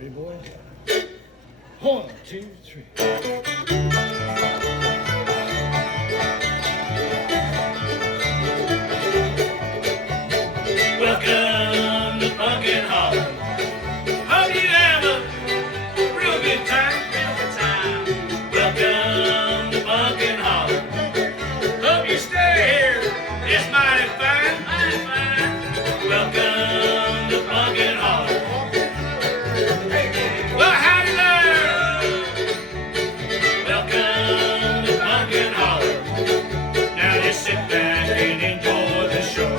Ready, boys? 1, 2, 3. Welcome to Punkin Holler. Hope you have a real good time, real good time. Welcome to Punkin Holler. Hope you stay here. It's mighty fine, mighty fine. Welcome to Punkin Holler. Well, howdy there. Welcome to Punkin Holler. Now just sit back and enjoy the show.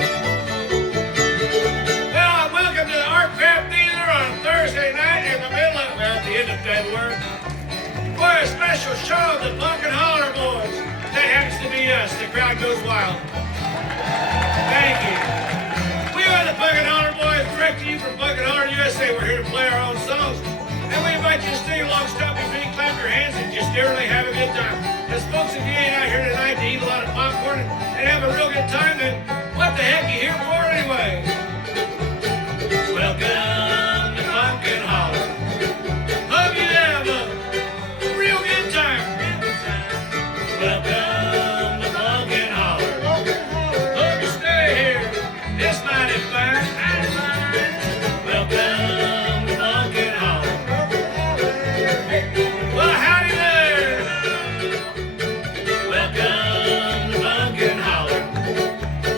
Well, welcome to the Artcraft Theater on Thursday night in the middle of, well, at the end of February. For a special show of the Punkin Holler Boys. That happens to be us. The crowd goes wild. Thank you. We are the Punkin Holler Boys, direct to you from Punkin Holler USA. We're here to play our own songs. And we invite you to stay along, stop your feet, clap your hands, and just generally have a good time. Because folks, if you ain't out here tonight to eat a lot of popcorn and have a real good time, then what the heck are you here for anyway? Welcome to Punkin Holler. Hope you have a real good time. Welcome to Punkin Holler. Hope you stay here. It's mighty fine, mighty fine. Welcome to Punkin Holler. Well, howdy there. Welcome to Punkin Holler.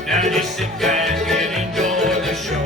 Now just sit back and enjoy the show.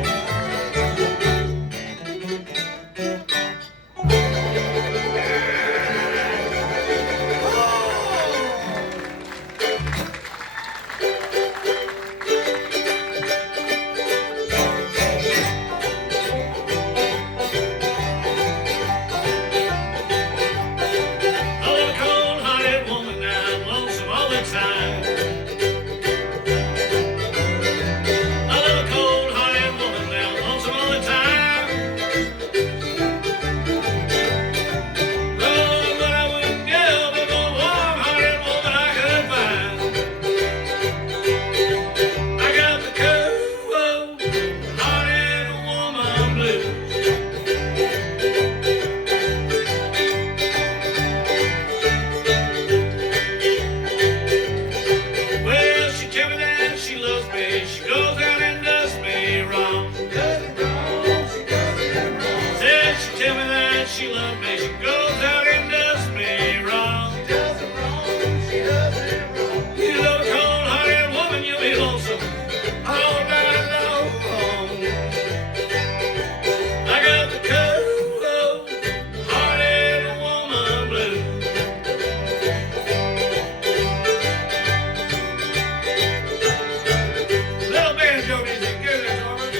She loves me, she goes out and does me wrong. She does it wrong, she does it wrong. You love a cold hearted woman, you'll be lonesome all night long. I got the cold hearted woman blues. Little banjo music, good as always.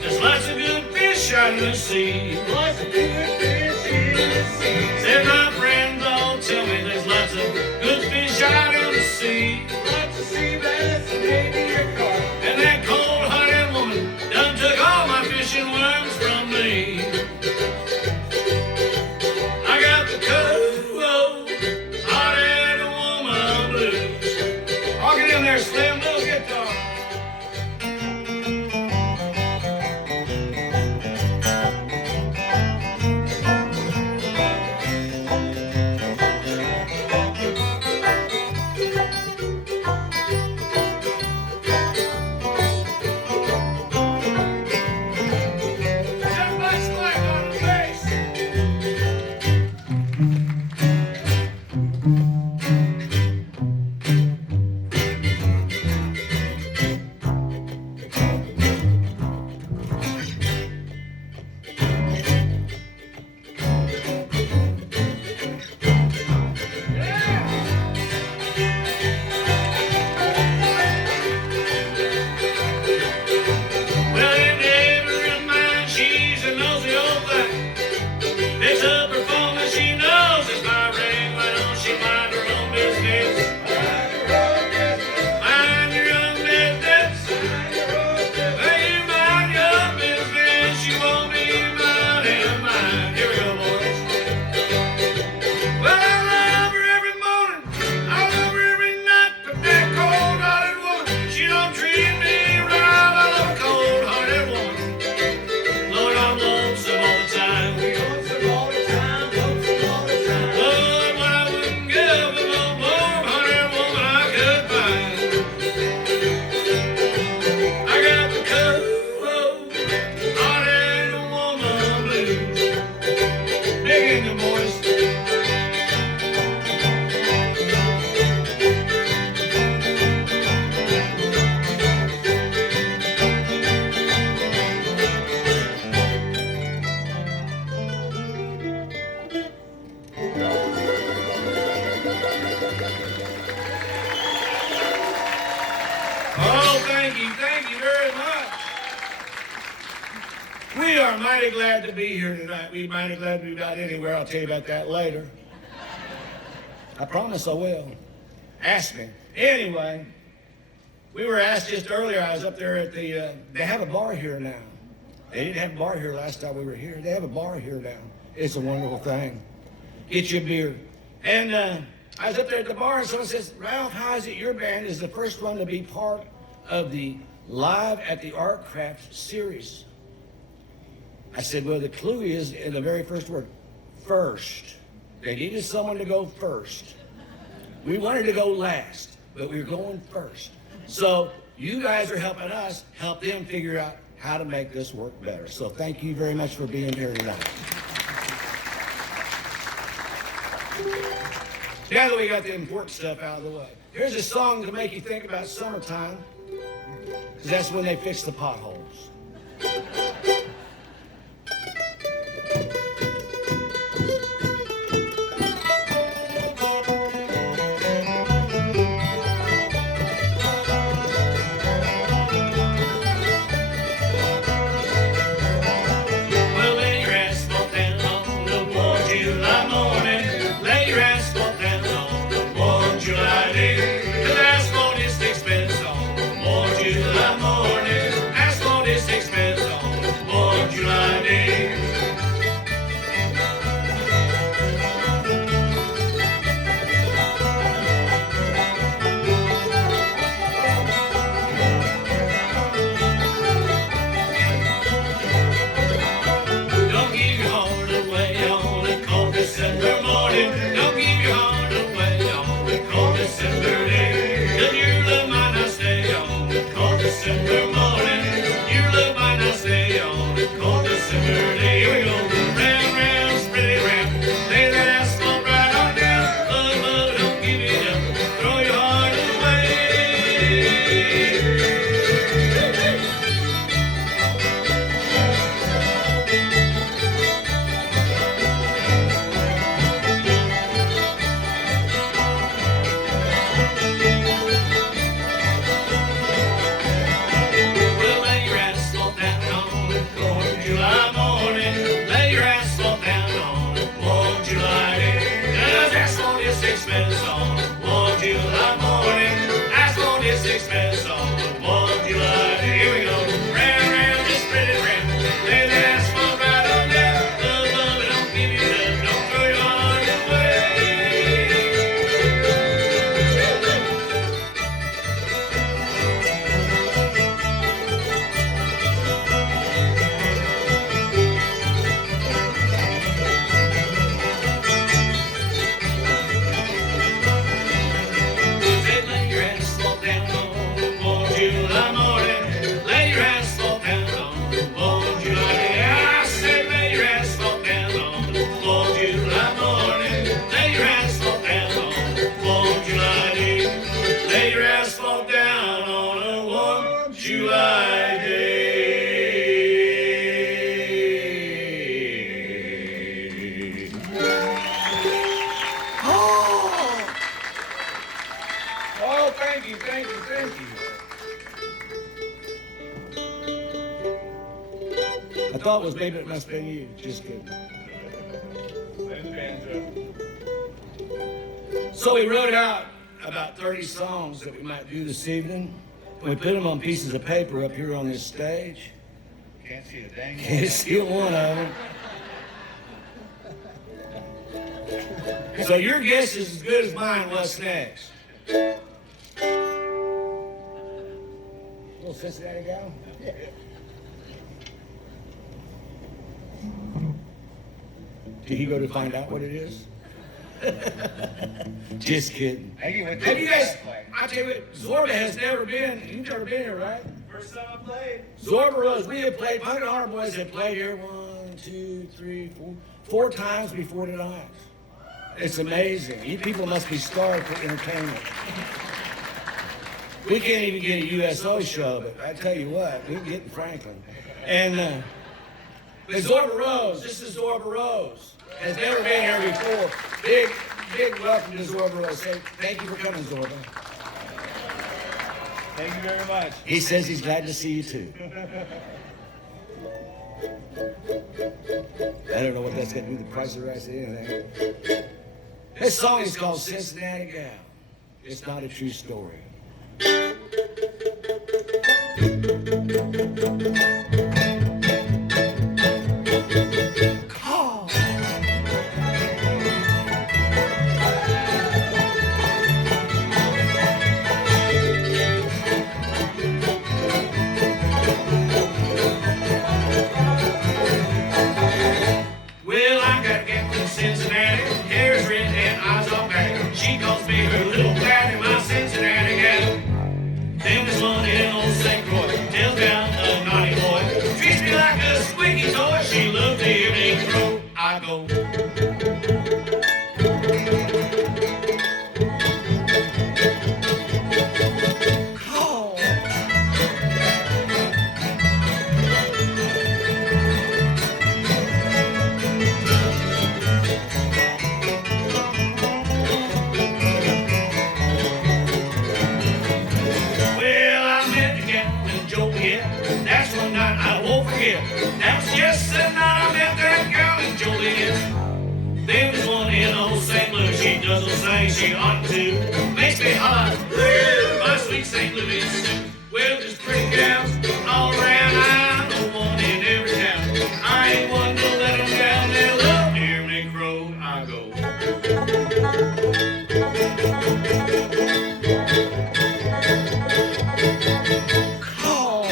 There's lots of good fish out in the sea. Lots of good fish in the sea. Said my friends all tell me there's lots of good fish out in the sea. Lots of sea bass and maybe a carp. And that cold-hearted woman done took all my fishing worms from me. I got the cold-hearted woman blues. I'll get in there, Slim, little guitar. are mighty glad to be here tonight. We're mighty glad to be about anywhere. I'll tell you about that later. I promise I will. Ask me. Anyway, we were asked just earlier, I was up there at the, they have a bar here now. They didn't have a bar here last time we were here. They have a bar here now. It's a wonderful thing. Get you a beer. And I was up there at the bar and someone says, Ralph, how is it your band is the first one to be part of the Live at the Artcraft series? I said, well, the clue is in the very first word, first. They needed someone to go first. We wanted to go last, but we were going first. So you guys are helping us help them figure out how to make this work better. So thank you very much for being here tonight. Now that we got the important stuff out of the way, here's a song to make you think about summertime, because that's when they fix the potholes. I thought it was maybe it must have been you. Just kidding. So we wrote out about 30 songs that we might do this evening. We put them on pieces of paper up here on this stage. Can't see a dang one. Can't see one of them. So your guess is as good as mine. What's next? A little Cincinnati gal? Yeah. Did he go to find out what it is? Just kidding. Have you guys, I tell you what, Zorba has never been, you've never been here, right? First time I played. Zorba Rose, we have played, Punkin Holler boys have played here 4 times before tonight. It's amazing. You people must be starved for entertainment. We can't even get a USO show, but I tell you what, we can get in Franklin. And but Zorba Rose, this is Zorba Rose. Has never been here before. Big welcome to Zorba Rose. Say, thank you for coming, Zorba. Thank you very much. He says he's glad to see you too. I don't know what that's going to do to the price of rice or anything. This song is called Cincinnati Gal. It's not a true story. Call. Well, I got a gal in Cincinnati, hair is red and eyes all back. She calls me her little Patty, my Cincinnati gal. Then there's one in old St. Croix, tells down a naughty boy. Treats me like a squeaky toy, she loves the evening crow. I go. Call. Well, I met the gal in Joliet. That's one night I won't forget. That was just the night I met that gal in Joliet. Then there's one in old St. Louis. She doesn't sing she ought to. Makes me holler, "Woo, my sweet St. Louis." Well, there's pretty gals all around. I know one in every town. I ain't one to let them down. They love to hear me crow. I go. Call.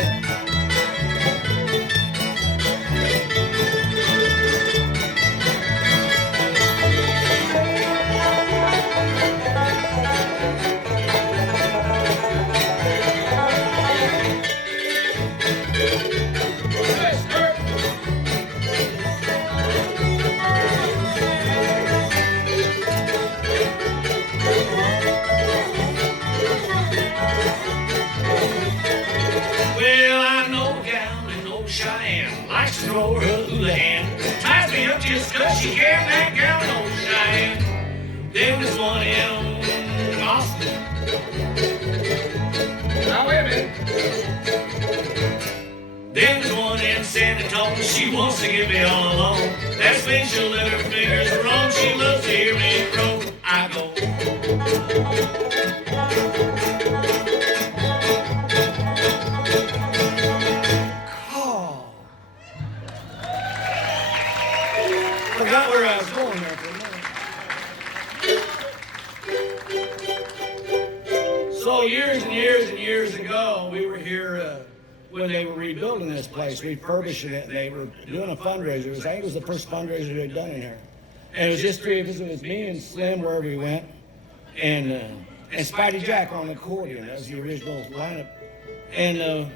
Well, I know a gal in old Cheyenne likes to throw her hula hand. Ties me up just 'cause she can, that gal in old Cheyenne. Then there's one in Austin. Now wait a minute. Then there's one in San Antonio. She wants to get me all alone. That's when she'll let her fingers roam. She loves to hear me crow. I go. Call. Forgot where I was going there for a minute. So years and years and years ago, we were here When they were rebuilding this place, refurbishing it, they were doing a fundraiser. I think it was the first fundraiser they'd done in here. And it was just three of us. It was me and Slim wherever we went, and Spidey Jack on the accordion. That was the original lineup. And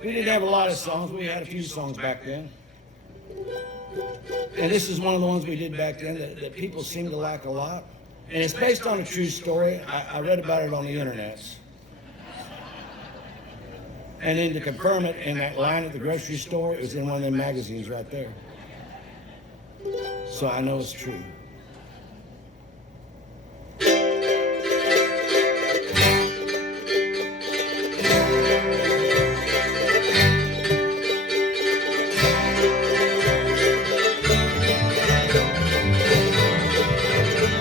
we didn't have a lot of songs. We had a few songs back then. And this is one of the ones we did back then that people seem to like a lot. And it's based on a true story. I read about it on the internet. And then to confirm it, in that line at the grocery store, it was in one of them magazines right there. So I know it's true.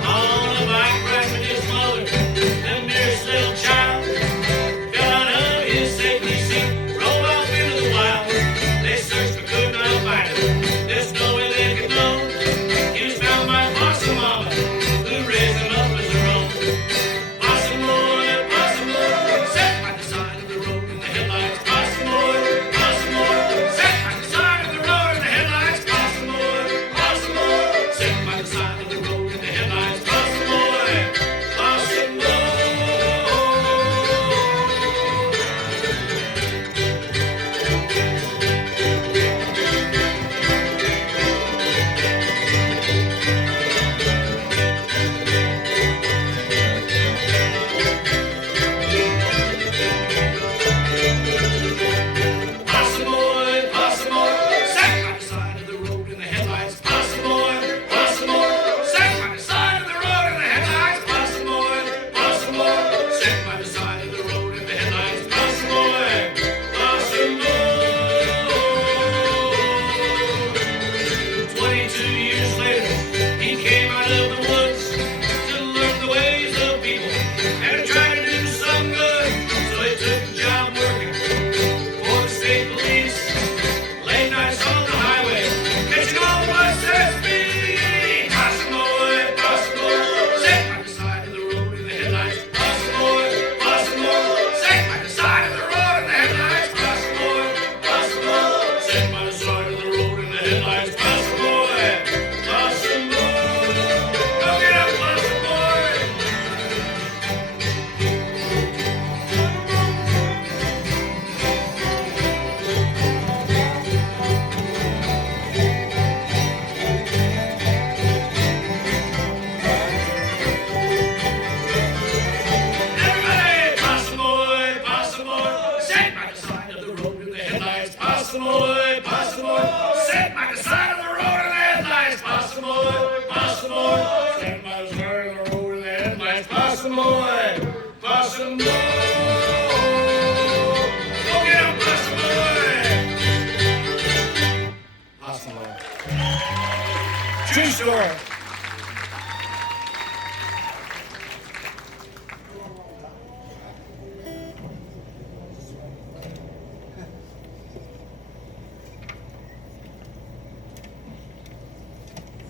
on a bike ride with his mother, the nearest little child. Got out of his safety seat, rolled off into the wild. They searched but could not find him. There's no way they could know. He was found by True story.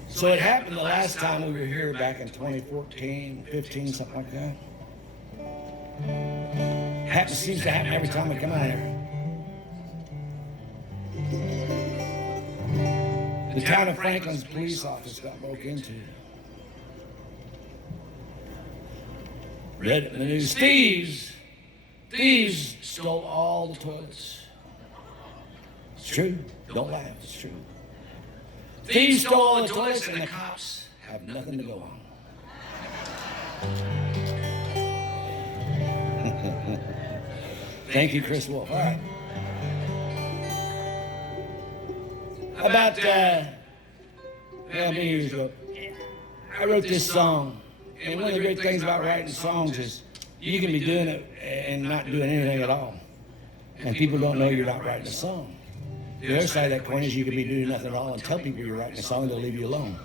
So it happened the last time we were here back in 2014, 15, something like that. Seems to happen every time we come out here. The town of Franklin's police office got broke into. Read it in the news. Thieves stole all the toilets. It's true. Don't laugh. It's true. Thieves stole all the toilets and the cops have nothing to go on. Thank you, Chris Wolf. All right. About many years ago, I wrote this song. And one of the great things about writing songs is you can be doing it and not doing anything at all. And people don't know you're not writing a song. The other side of that coin is you could be doing nothing at all and tell people you're writing a song, they'll leave you alone.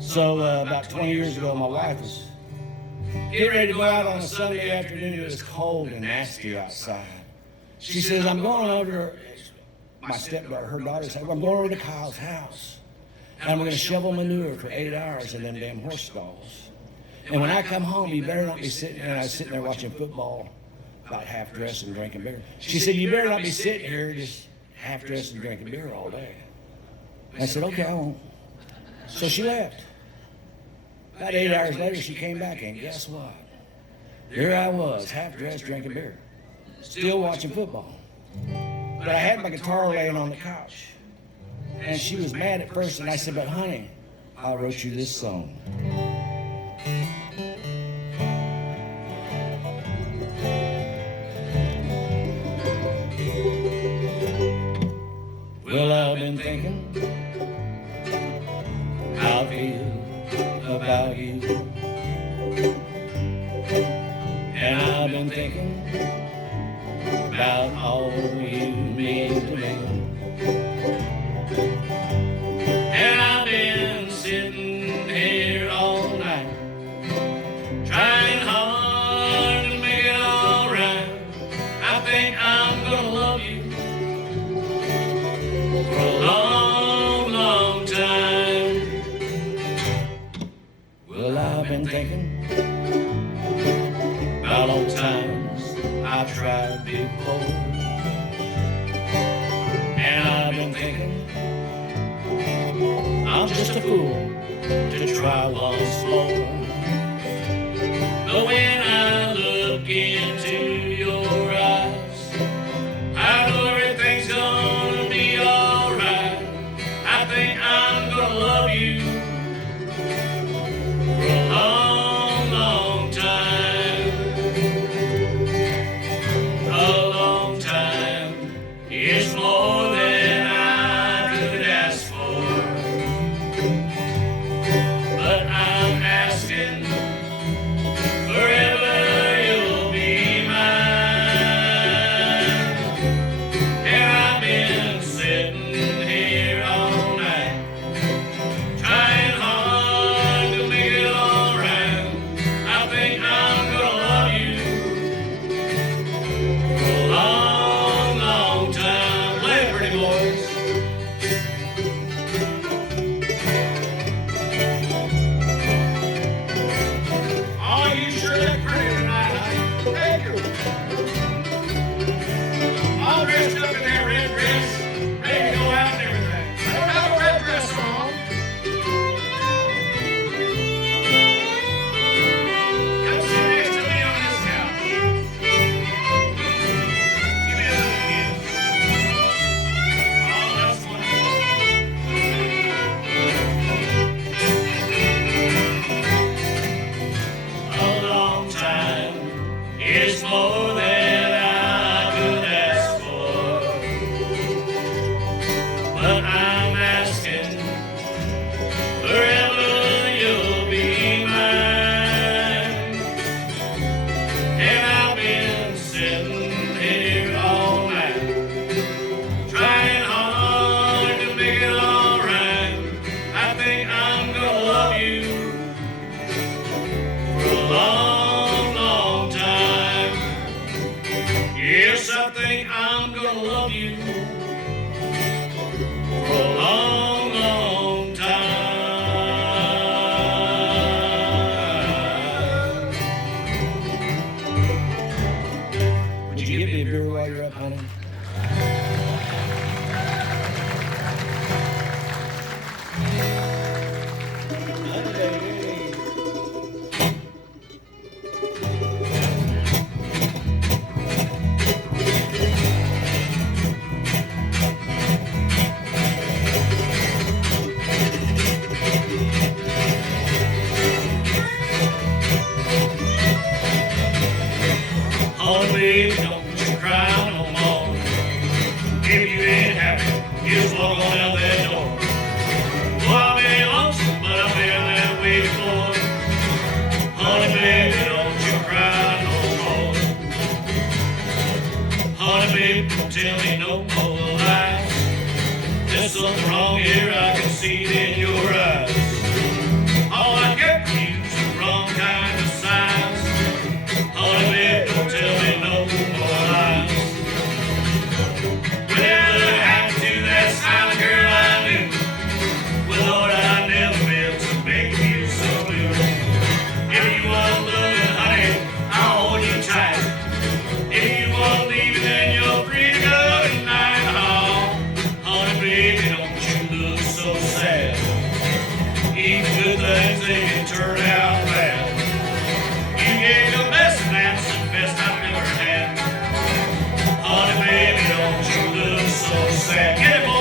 So about 20 years ago, my wife was getting ready to go out on a Sunday afternoon. It was cold and nasty outside. She says, I'm going over, my stepdaughter, her daughter said, I'm going over to Kyle's house. And I'm going to shovel manure for 8 hours in them damn horse stalls. And when I come home, you better not be sitting there. And I was sitting there watching football, about half dressed and drinking beer. She said, you better not be sitting here just half dressed and drinking beer all day. I said, okay, I won't. So she left. About 8 hours later, she came back, and guess what? Here I was, half dressed, drinking beer, still watching football. But I had my guitar laying on the couch. And she was mad at first, and I said, but honey, I wrote you this song. Well, I've been thinking how I feel about you. And I've been thinking about all you mean to me. And I've been sitting here all night, trying hard to make it all right. I think I'm gonna love you for a long, long time. Well, I've been thinking about all the times I've tried before. And I've been thinking I'm just a fool to try once more. But when I look into your eyes, I know everything's gonna be alright. I think I'm gonna love you for a long, long time. A long time is more than I could ask for. But I'm asking forever long here, I can see it in your eyes. All I get from you is the wrong kind of signs. Honey, babe, don't tell me no more lies. Whatever happened to that silent girl I knew? Well, Lord, I never meant to make you so blue. If you want loving, honey, I'll hold you tight. If you want leaving, then you're free to go tonight. Oh, honey, baby, don't you look so sad. Even good things, they can turn out bad. You gave the best, and that's the best I've ever had. Honey, baby, don't you look so sad. Get it, boy.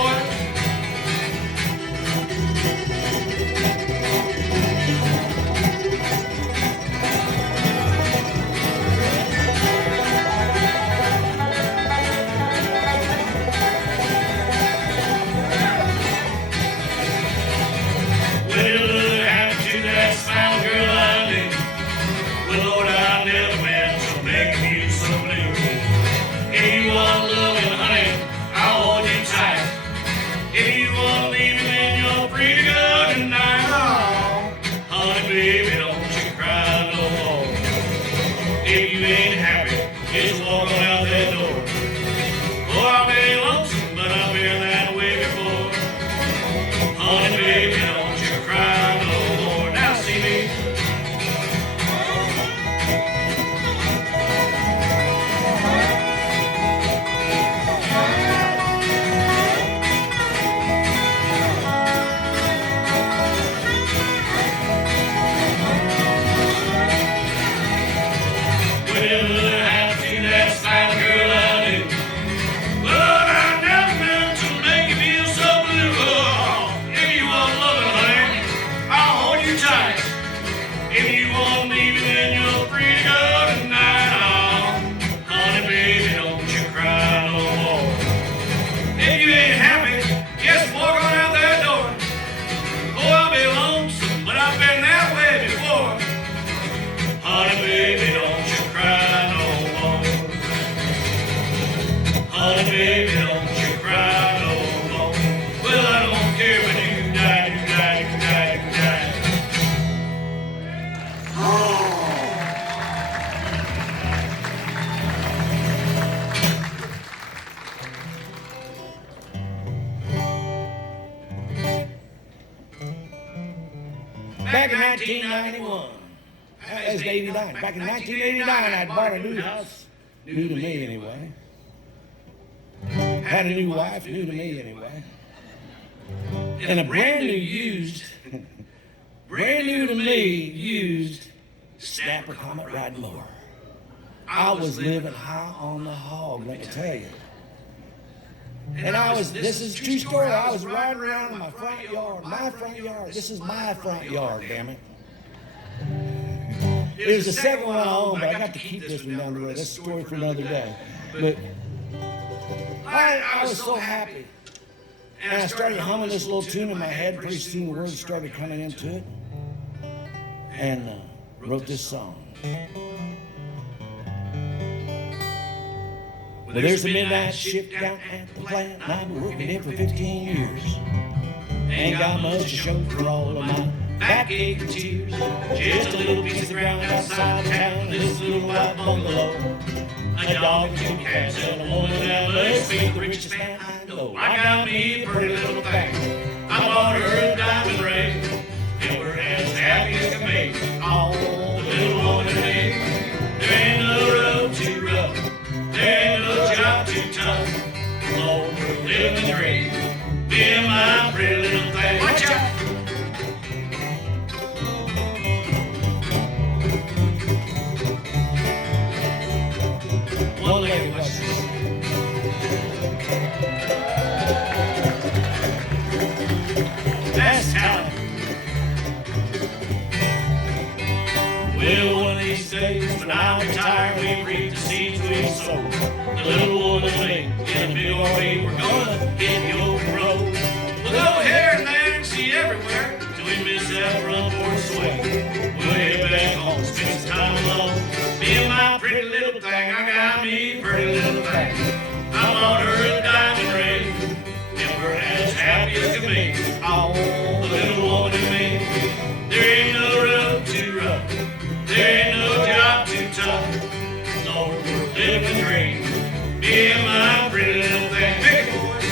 Back in 1991, that was 89. Back in 1989, I'd bought a new house, new to me anyway. Had a new wife, new to me anyway. And a brand new used, brand new to me used Snapper Comet riding mower. I was living high on the hog, let me tell you. And this is a true story, I was riding around in my front yard, this is my front yard, damn it. It was the second one I owned, but I got to keep this one down the road, that's a story for another day. But I was so happy. And I started humming this little tune in my head, pretty soon the words started coming into it. And wrote this song. Well, there's a midnight shift down at the plant, and I've been working here for 15 years. Ain't got much to show for all of my backache and tears. Just a little piece of ground outside of town, this little white bungalow. A dog and two cats and a woman that loves me, the richest man I know. I got me a pretty little thing. I bought her a diamond ring, and we're as happy as can be. Oh, the little woman and me. There ain't no road too rough. There ain't no job too tough. Oh, we're living the dream. Me and my pretty little thing. Watch out! One-legged Western. That's talent. Well, one of these days when I retire, we reap the seeds we sow. The little woman and me in a big RV, we're gonna hit the open road. We'll go here and there and see everywhere till we miss that front porch swing. We'll head back home, spend some time alone. Me and my pretty little thing, I got me a pretty little thing. I bought her a diamond ring, and we're as happy as can be. Oh, The little woman in me. There ain't no road too rough. There ain't no job too tough. Lord, we're living the dream. Me and my pretty little thing. Hey, boys.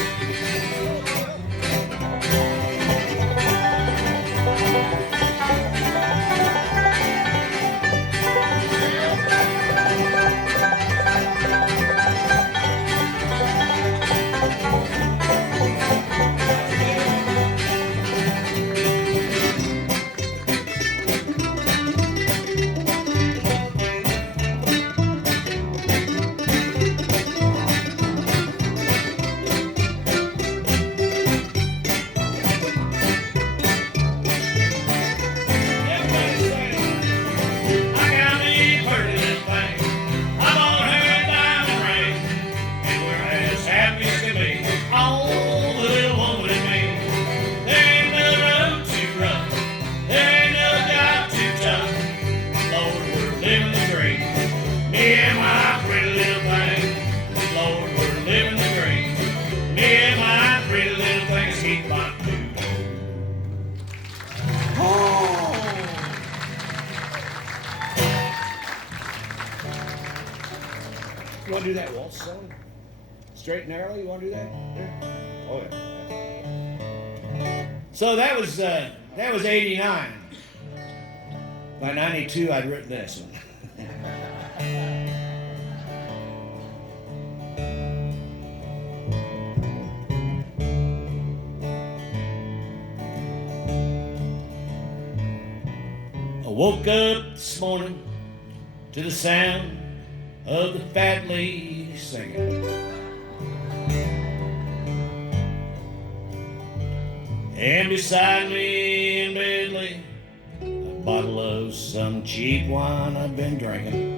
You want to do that waltz song? Straight and narrow, you want to do that? There? Oh, yeah. So that was 89. By 92, I'd written this one. I woke up this morning to the sound of the fat lady singing. And beside me in bed lay a bottle of some cheap wine I've been drinking.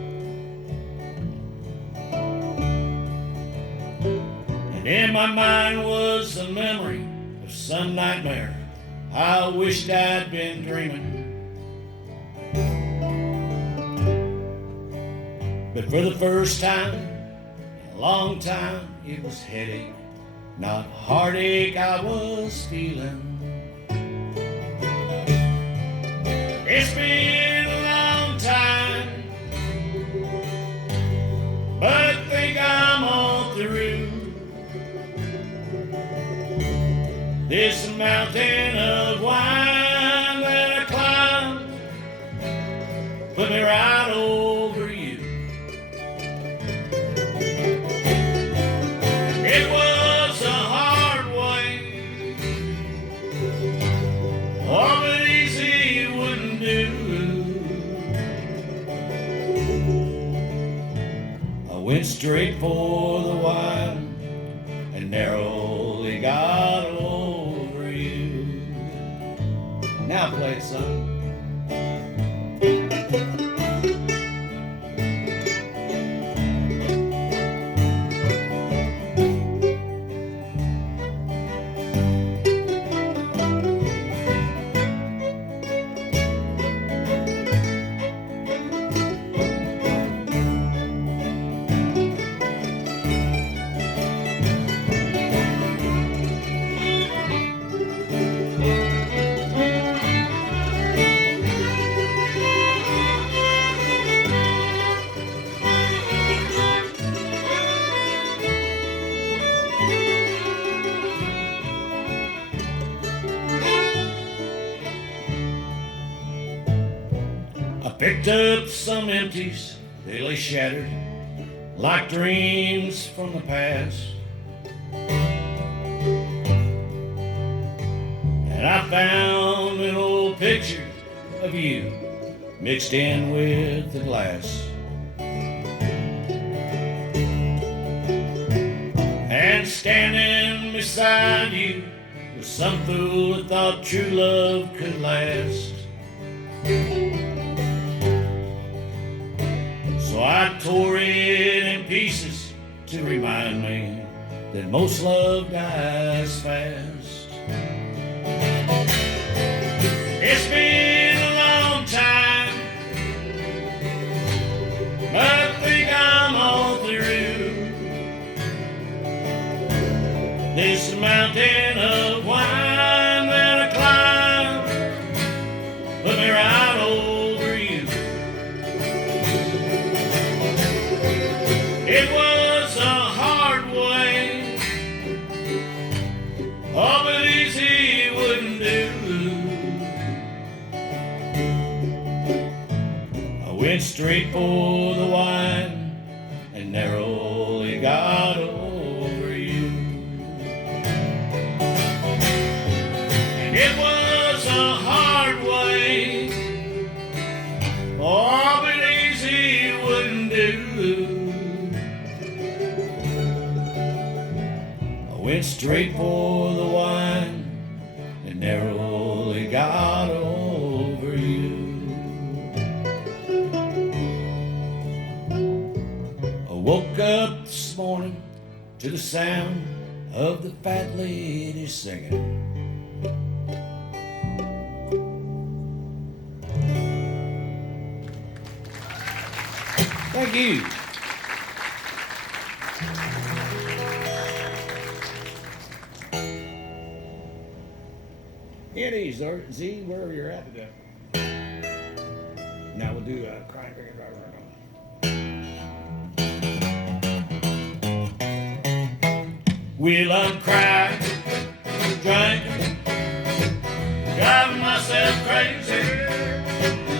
And in my mind was the memory of some nightmare I wished I'd been dreaming. But for the first time in a long time, it was headache, not heartache I was feeling. It's been a long time, but I think I'm all through. This mountain of wine that I climbed put me right over you. It was a hard way, oh, but easy wouldn't do. I went straight for the wine and narrowly got over you. Now play it, son. Picked up some empties, they lay shattered like dreams from the past. And I found an old picture of you mixed in with the glass. And standing beside you was some fool that thought true love could last. So I tore it in pieces to remind me that most love dies fast. It's been a long time, but I think I'm all through. This mountain of wine that went straight for the wine and narrowly got over you. And it was a hard way, oh, but easy wouldn't do. I went straight for the wine and narrowly got over you. I woke up this morning to the sound of the fat lady singing. Thank you. Eddie, Z, wherever you're at today. Now we'll do a crying drinking driver right on. Well, I'm crying, drinking, driving myself crazy,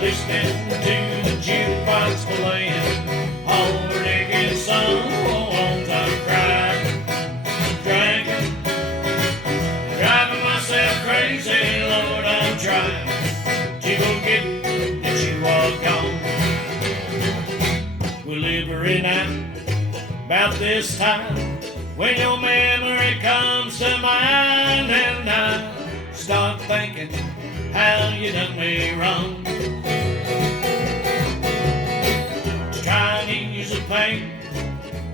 listening to the jukebox playing Holler again songs. I'm crying, drinking, driving myself crazy, Lord, I'm trying to forget that you are gone. Well, every night about this time, when your memory comes to mind, and I start thinking how you done me wrong, trying to ease the pain,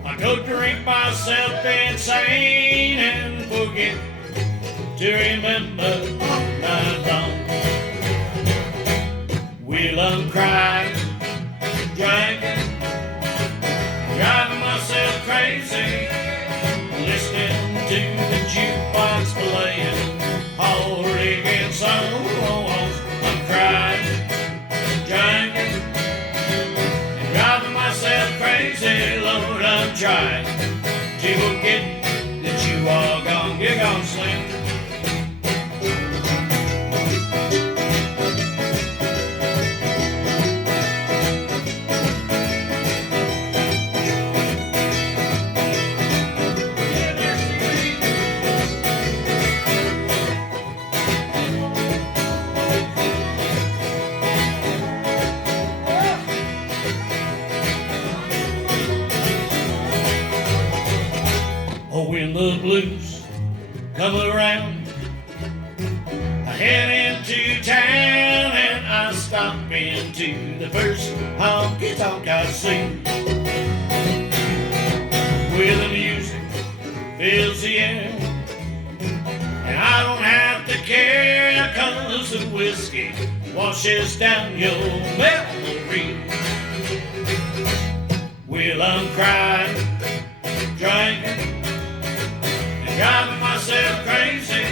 I go drink myself insane and forget to remember all night long. Well, I'm crying, drinking, driving myself crazy, listening to the jukebox playing Holler again songs. I'm crying, drinking, and driving myself crazy, Lord, I'm trying to forget that you are gone. You're gone, Slim. Oh, when the blues come around, I head into town and I stop into the first honky tonk I see, where the music fills the air, and I don't have to care 'cause the whiskey washes down your memory. Well, I'm crying, drinking, driving myself crazy,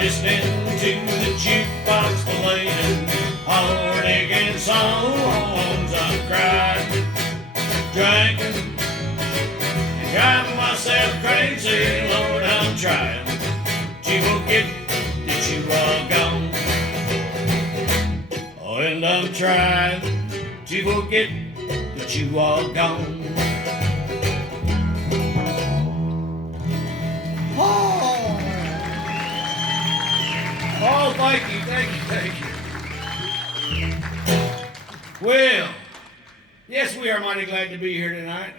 listening to the jukebox playing Holler again songs. I'm crying, drinking, and driving myself crazy, Lord, I'm trying to forget that you are gone. Oh, and I'm trying to forget that you are gone. Oh, thank you, thank you, thank you. Well, yes, we are mighty glad to be here tonight.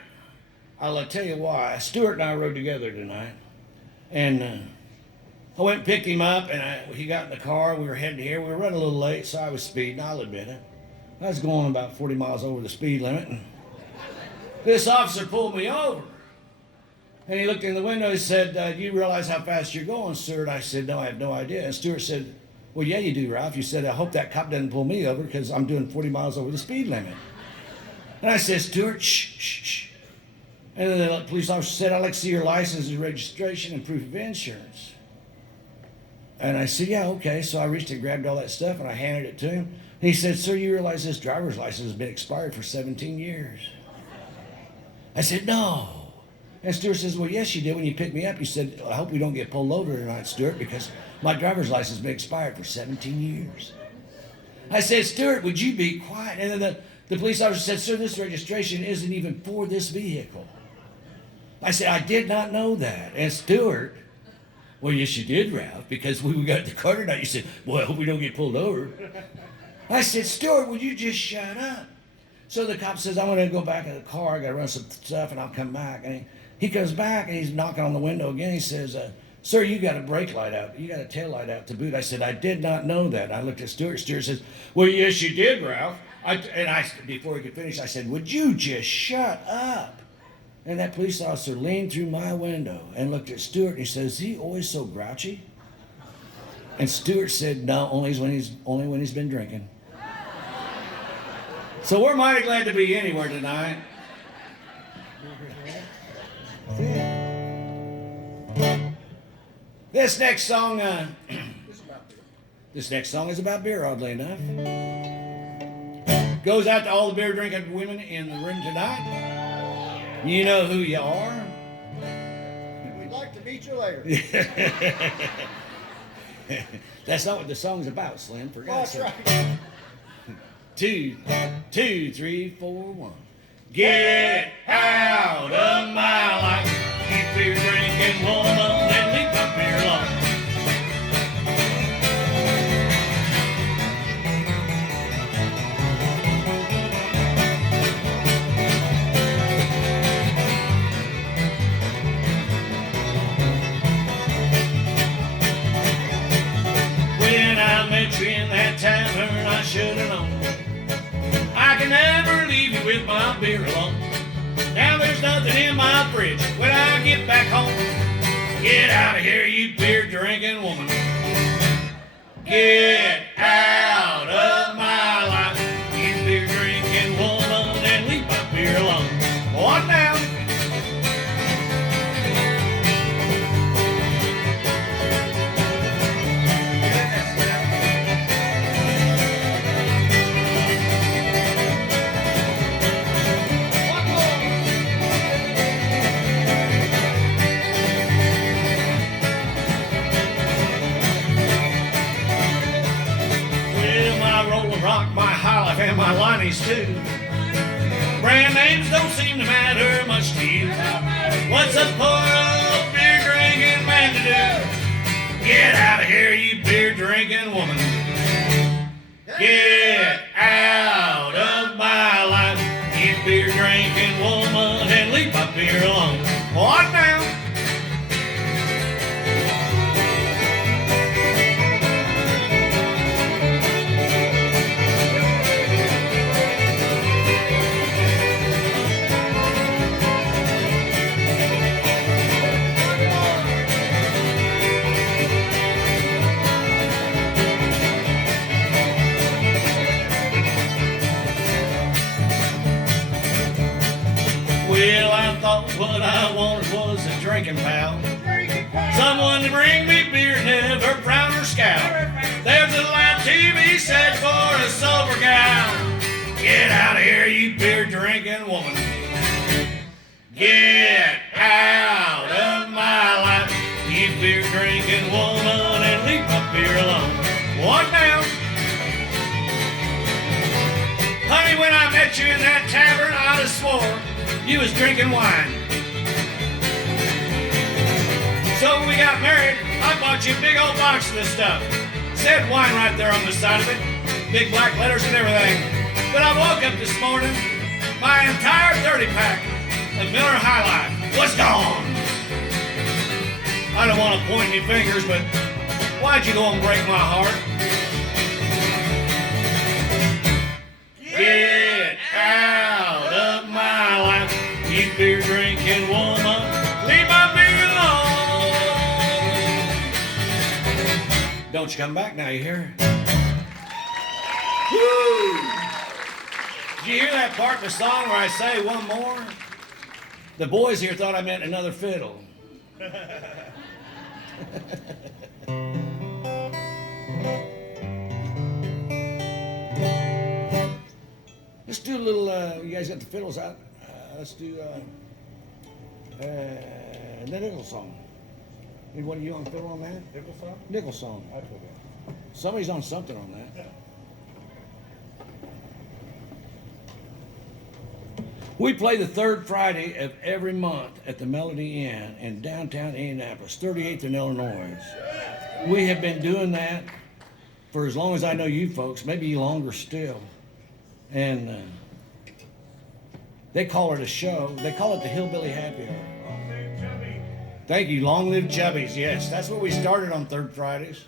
I'll tell you why. Stuart and I rode together tonight, and I went and picked him up, and he got in the car. We were heading here. We were running a little late, so I was speeding. I'll admit it. I was going about 40 miles over the speed limit, and this officer pulled me over. And he looked in the window and said, do you realize how fast you're going, sir? And I said, no, I have no idea. And Stuart said, well, yeah, you do, Ralph. You said, I hope that cop doesn't pull me over because I'm doing 40 miles over the speed limit. And I said, Stuart, shh, shh, shh. And then the police officer said, I'd like to see your license and registration and proof of insurance. And I said, yeah, okay. So I reached and grabbed all that stuff and I handed it to him. And he said, sir, you realize this driver's license has been expired for 17 years. I said, no. And Stuart says, well, yes, you did when you picked me up. You said, I hope we don't get pulled over tonight, Stuart, because my driver's license has been expired for 17 years. I said, Stuart, would you be quiet? And then The police officer said, sir, this registration isn't even for this vehicle. I said, I did not know that. And Stuart, well, yes, you did, Ralph, because when we got the car tonight, you said, well, I hope we don't get pulled over. I said, Stuart, would you just shut up? So the cop says, I'm going to go back in the car. I got to run some stuff, and I'll come back. And he comes back, and he's knocking on the window again. He says, sir, you got a brake light out. You got a tail light out to boot. I said, I did not know that. I looked at Stuart. Stuart says, well, yes, you did, Ralph. Before he could finish, I said, would you just shut up? And that police officer leaned through my window and looked at Stuart, and he says, is he always so grouchy? And Stuart said, no, only when he's been drinking. So we're mighty glad to be anywhere tonight. This next song is about beer, oddly enough. Goes out to all the beer drinking women in the room tonight. You know who you are. We'd like to meet you later. That's not what the song's about, Slim. For God's sake. That's right. 2, 3, 4, 1. Get out of my life, you beer drinking woman, and leave my beer alone. When I met you in that tavern, I should have known I can never leave you with my beer alone. Now there's nothing in my fridge when I get back home. Get out of here, you beer drinking woman. Get out of my life, you beer drinking woman, and leave my beer alone. What now? Rock, my high life, and my lineys too. Brand names don't seem to matter much to you. What's a poor old beer drinking man to do? Get out of here, you beer drinking woman. Get out of my life, you beer drinking woman, and leave my beer alone. What now? Well, I thought what I wanted was a drinking pal. Someone to bring me beer, never frown or scowl. There's a lot to be said for a sober gal. Get out of here, you beer drinking woman. Get out of my life, you beer drinking woman, and leave my beer alone. What now? Honey, when I met you in that tavern, I'd have swore you was drinking wine. So when we got married, I bought you a big old box of this stuff. Said wine right there on the side of it. Big black letters and everything. But I woke up this morning, my entire 30-pack of Miller High Life was gone. I don't want to point any fingers, but why'd you go and break my heart? Get out of my life, you beer drinking woman. Leave my beer alone. Don't you come back now, you hear? Woo! Did you hear that part of the song where I say one more? The boys here thought I meant another fiddle. Let's do a little, you guys got the fiddles out? Let's do the nickel song. Anybody you on fiddle on that? Nickel song? Nickel song. I forget. Somebody's on something on that. We play the third Friday of every month at the Melody Inn in downtown Indianapolis, 38th in Illinois. We have been doing that for as long as I know you folks, maybe longer still. And they call it a show. They call it the Hillbilly Happy Hour. Thank you, Long Live Chubbies. Yes, that's what we started on third Fridays.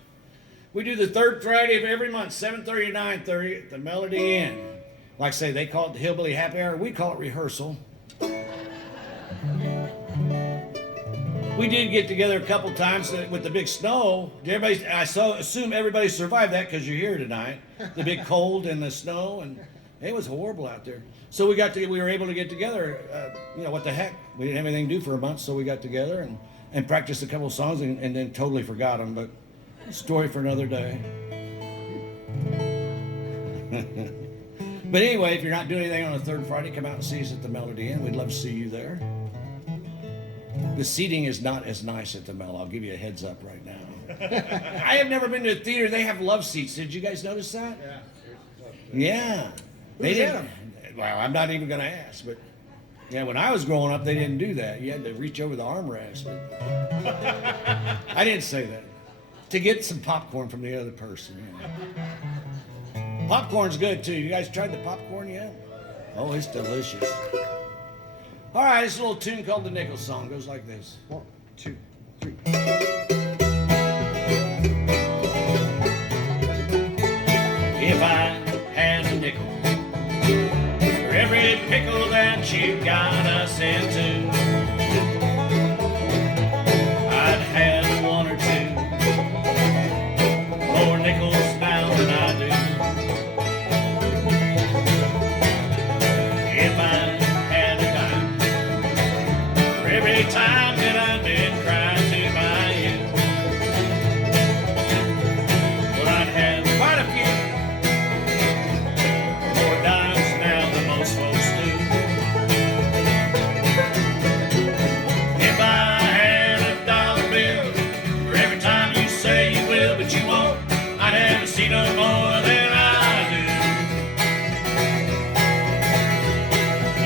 We do the third Friday of every month, 7:30 to 9:30 at the Melody Inn. Like I say, they call it the Hillbilly Happy Hour. We call it rehearsal. We did get together a couple times with the big snow. Assume everybody survived that because you're here tonight. The big cold and the snow, and it was horrible out there. So we were able to get together. What the heck? We didn't have anything to do for a month, so we got together and practiced a couple songs and then totally forgot them. But story for another day. But anyway, if you're not doing anything on a third Friday, come out and see us at the Melody Inn. We'd love to see you there. The seating is not as nice at the Mel. I'll give you a heads up right now. I have never been to a theater. They have love seats. Did you guys notice that? Yeah. They didn't. Well, I'm not even going to ask, but yeah, when I was growing up, they didn't do that. You had to reach over the armrest. I didn't say that. To get some popcorn from the other person. Yeah. Popcorn's good too. You guys tried the popcorn yet? Oh, it's delicious. All right, this little tune called the Nickel Song goes like this. 1, 2, 3. If I had a nickel for every pickle that you got us into, I'd have one or two more nickels now than I do. If I had a dime for every time that I've been crying to buy you, well, I'd have quite a few more dimes now than most folks do. If I had a dollar bill for every time you say you will but you won't, I'd have a seat no more than I do.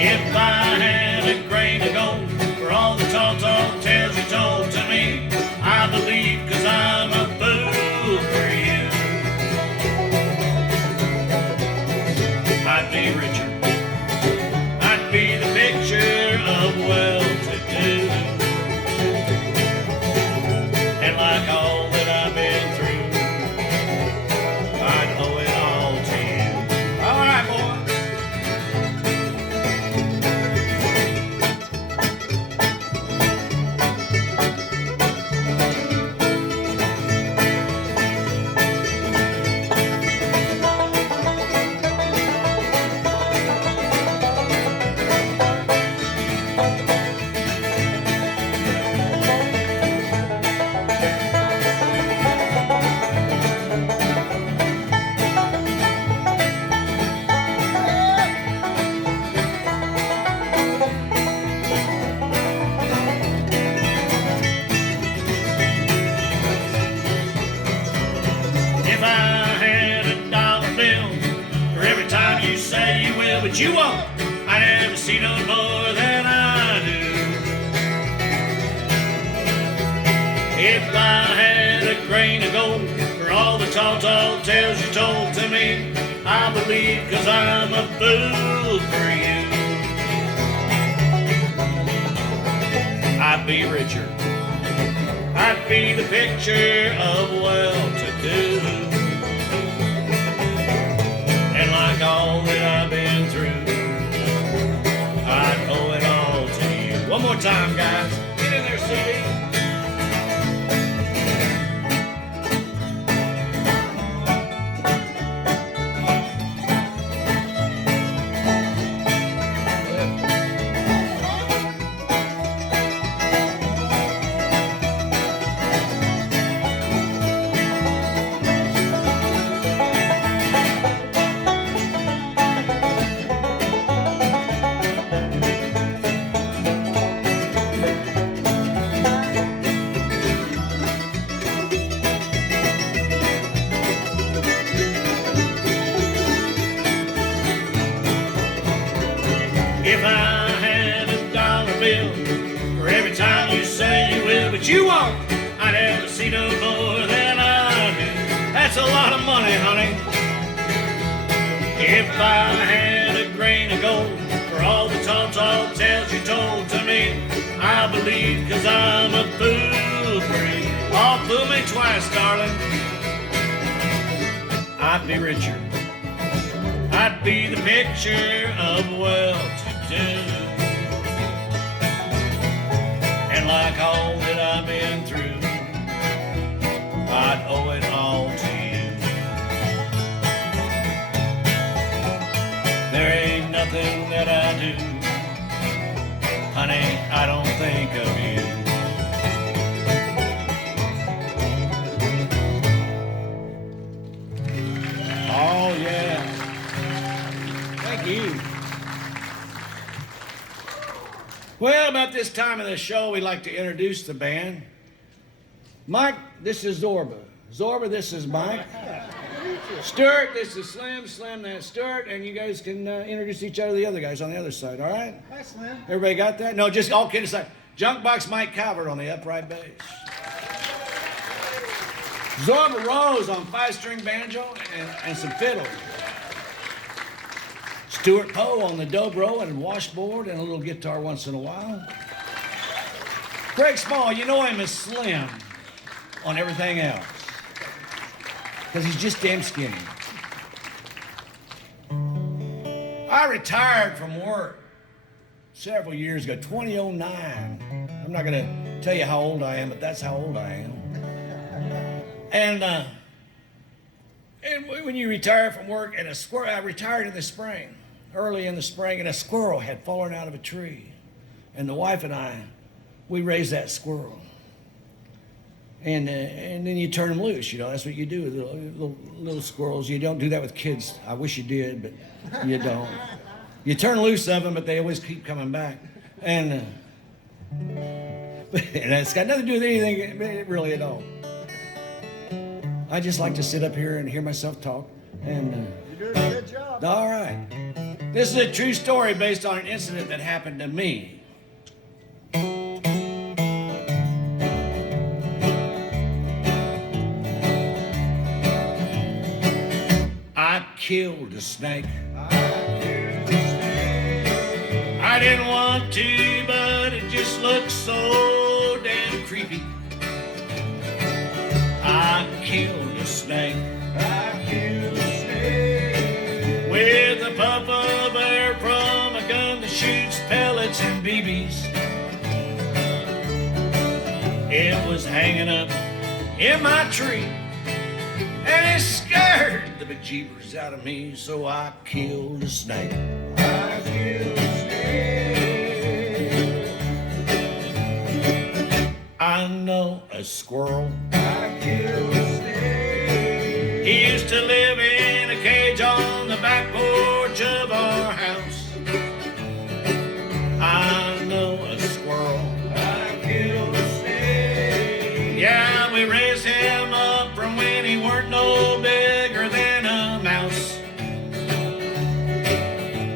If I had a grain of gold for all the tall tales you told to me, I believe 'cause I'm a fool for you. I'd be richer. I'd be the picture of well-to-do. And like all that I've been through, I'd owe it all to you. All right, boys. If I had a dollar bill for every time you say you will, but you won't, I'd never see no more than I do. If I had a grain of gold for all the tall tales you told to me, I believe 'cause I'm a fool for you. I'd be richer. I'd be the picture of well-to-do. And like all that I've been through, I'd owe it all to you. One more time, guys. Get in there, CD. money, honey. If I had a grain of gold for all the tall tales you told to me, I believe 'cause I'm a fool for you. Oh, fool me twice, darling. I'd be richer. I'd be the picture of well-to-do. And like all that I've been through, I'd owe it all to you. There ain't nothing that I do, honey, I don't think of you. Oh, yeah. Thank you. Well, about this time of the show, we like to introduce the band. Mike, this is Zorba. Zorba, this is Mike. Stuart, this is Slim. Slim, that's Stuart. And you guys can introduce each other, the other guys on the other side, all right? Hi, Slim. Everybody got that? No, just all kidding aside. Junkbox Mike Calvert on the upright bass. Zorba Rose on 5-string banjo and some fiddle. Stuart Poe on the dobro and washboard and a little guitar once in a while. Craig Small, you know him as Slim on everything else, because he's just damn skinny. I retired from work several years ago, 2009. I'm not going to tell you how old I am, but that's how old I am. And when you retire from work, and I retired in the spring, early in the spring, and a squirrel had fallen out of a tree. And the wife and I, we raised that squirrel. And then you turn them loose, you know, that's what you do with little squirrels. You don't do that with kids. I wish you did, but you don't. You turn loose of them, but they always keep coming back. And it's got nothing to do with anything really at all. I just like to sit up here and hear myself talk. And You're doing a good job. all right. This is a true story based on an incident that happened to me. I killed a snake. I didn't want to, but it just looked so damn creepy. I killed a snake. I killed a snake. With a puff of air from a gun that shoots pellets and BBs. It was hanging up in my tree, and it scared the bejeebers out of me, so I killed a snake. I killed a snake. I know a squirrel. I killed a snake. He used to live in a cage on the back porch of our house. I know a squirrel. I killed a snake. Yeah, we raised him up from when he weren't no bigger than a mouse.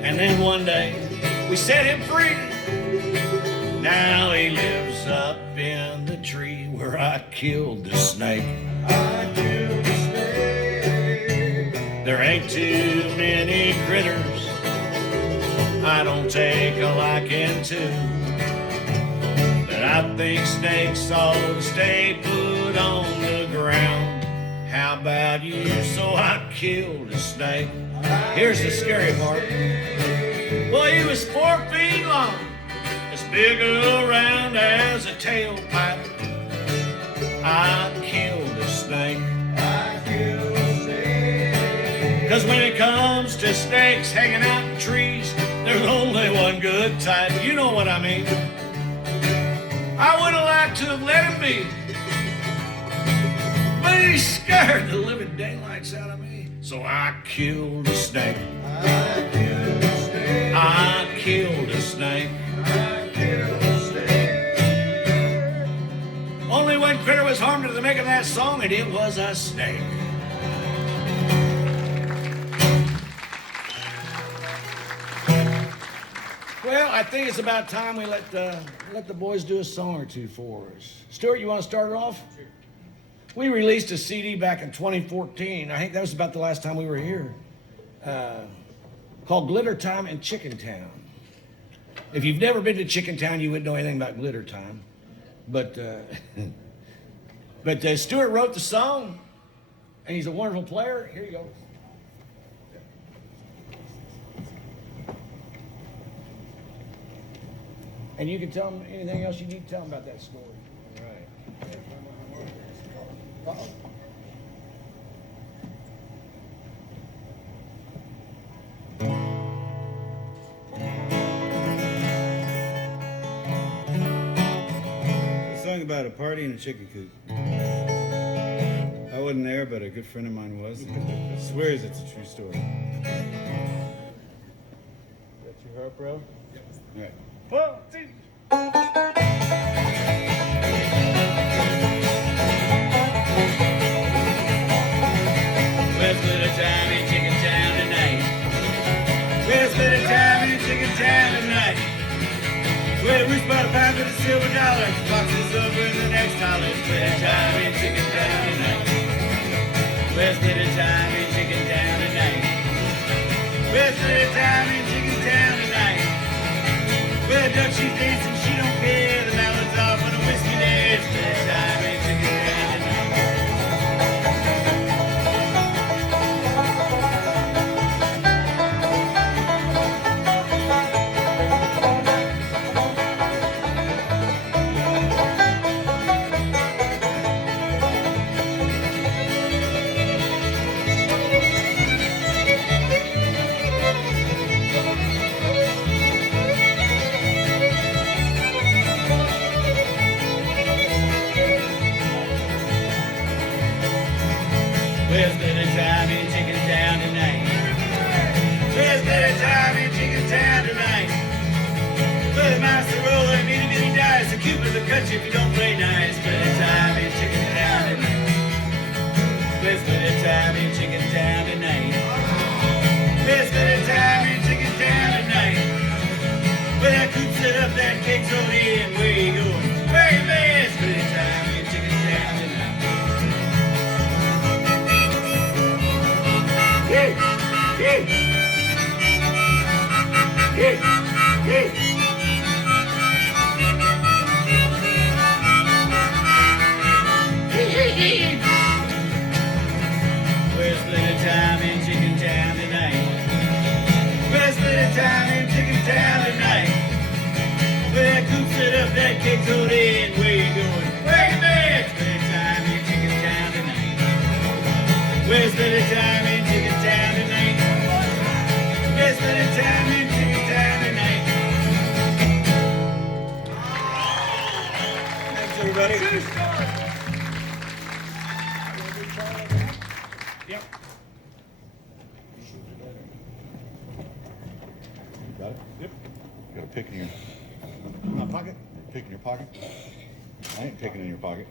And then one day we set him free. Now he lives up in the tree where I killed the snake. I killed the snake. There ain't too many critters I don't take a liking to, but I think snakes ought to stay put on the ground. How about you? So I killed a snake. Here's the scary part. Well, he was 4 feet long, as big around as a tailpipe. I killed a snake. I killed a snake. 'Cause when it comes to snakes hanging out in trees, there's only one good type. You know what I mean. I would have liked to have let him be, but he scared the living daylights out of me, so I killed a snake. I killed a snake. I killed a snake. I killed a snake. Only one critter was harmed to the making of that song, and it was a snake. Well, I think it's about time we let the boys do a song or two for us. Stuart, you want to start it off? Sure. We released a CD back in 2014. I think that was about the last time we were here. Called Glitter Time in Chicken Town. If you've never been to Chicken Town, you wouldn't know anything about Glitter Time. But Stuart wrote the song, and he's a wonderful player. Here you go. And you can tell them anything else you need to tell them about that story. Right. Uh-oh. A song about a party in a chicken coop. I wasn't there, but a good friend of mine was. Swears it's a true story. That's your harp, bro? Right. 1, 2. Let's spend a time in Chicken Town tonight. Let's spend a time in Chicken Town tonight. Where the roots bought a pound for the silver dollar. Boxes over in the next holler. Spend a time in Chicken Town tonight. Let's spend a time in Chicken Town tonight. Let's spend a time in Chicken Town tonight. Where the duck she's dancing, she don't care. The mallet's off on a whiskey there. Spend a time in Chicken Town tonight. We'll spend a time in Chicken Town tonight. We'll spend a time in Chicken Town tonight. Where the mouse, the roller, and itty bitty dice. The Cupid, the cut you if you don't play nice. Spend a time in Chicken Town tonight. We'll spend a time in Chicken Town tonight. We'll spend a time in Chicken Town tonight. Where that coop set up, that cake's on in. Where you going? Where you been? Spend a time in Chicken Town tonight. Yeah, yeah, yeah, yeah. We're spending time in Chicken Town tonight. We're spending time in Chicken Town tonight. Where that coop set up, that cake's on in. Where you going? Where you been? Spending time in Chicken Town tonight. We're spending time in Chicken Town tonight. We're spending time in Chicken Town tonight. Thanks, everybody. Yep. Got it? Yep. You got a pick in your My pocket. pick in your pocket? I ain't picking in your pocket.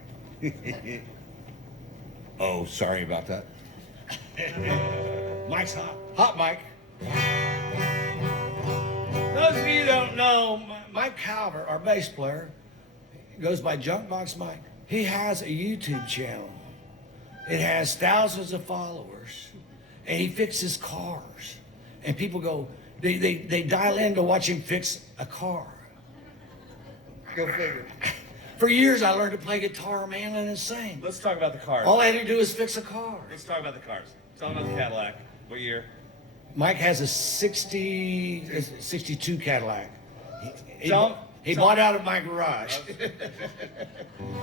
Oh, sorry about that. Mike's hot. Hot Mike. Those of you who don't know, Mike Calver, our bass player, goes by Junkbox Mike. He has a YouTube channel. It has thousands of followers. And he fixes cars. And people go, they dial in to watch him fix a car. Go figure. For years, I learned to play guitar, mandolin, and sing. Let's talk about the cars. All I had to do is fix a car. Let's talk about the cars. Tell them about the Cadillac. What year? Mike has a 62 Cadillac. He Tell- bought out of my garage.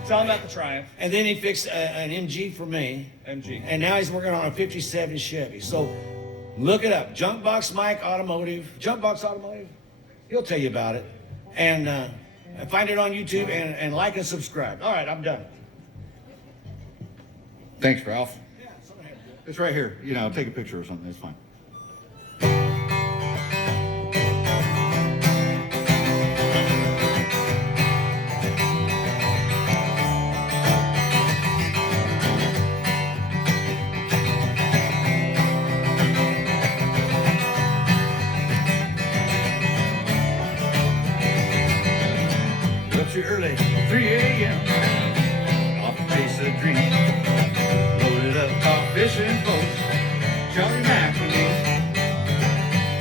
Tell them about the Triumph. And then he fixed an MG for me. MG. And now he's working on a 57 Chevy. So look it up. Junkbox Mike Automotive. Junkbox Automotive. He'll tell you about it. And find it on YouTube and like and subscribe. All right, I'm done. Thanks, Ralph. It's right here. You know, take a picture or something. It's fine. Up too early, 3 a.m. Off the pace of dream. fishing folks. Charlie Mack and me.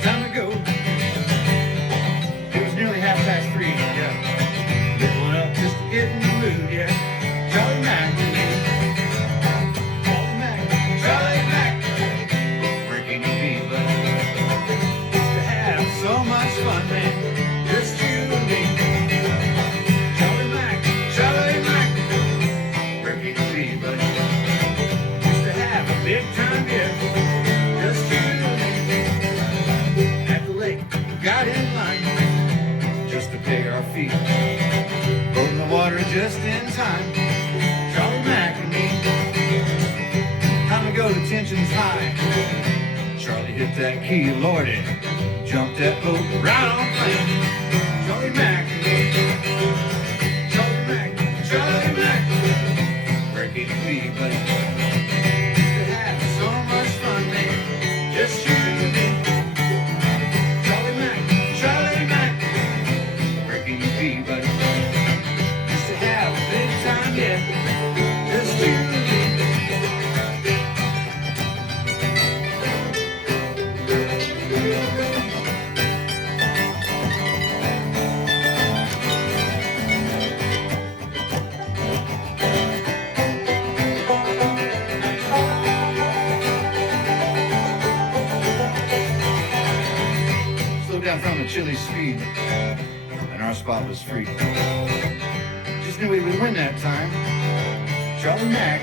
Time to go. It was nearly 3:30, yeah. Lit one up just to get in the mood, yeah. Charlie Mack and me. Charlie Mack, Charlie Mack. Where can you be, but used to have so much fun, man. Just you and me. Charlie Mack, Charlie Mack. Where can you be, but used to have a big time, yeah. Just you and me. At the lake, got in line just to pay our fee. Boat in the water just in time. Charlie Mack and me. Time to go, the tension's high. Charlie hit that key, lordy. Jumped that boat right on plane. Charlie Mack and me. Charlie Mack, Charlie Mack. Where can you be, buddy? Used to have so much fun, man. Just you and me. Charlie Mack, Charlie Mack. Where can you be, buddy? Used to have a big time, yeah. Just you and me. Slowed down from the chilly speed, and our spot was free. Just knew we would win that time. Charlie Mack.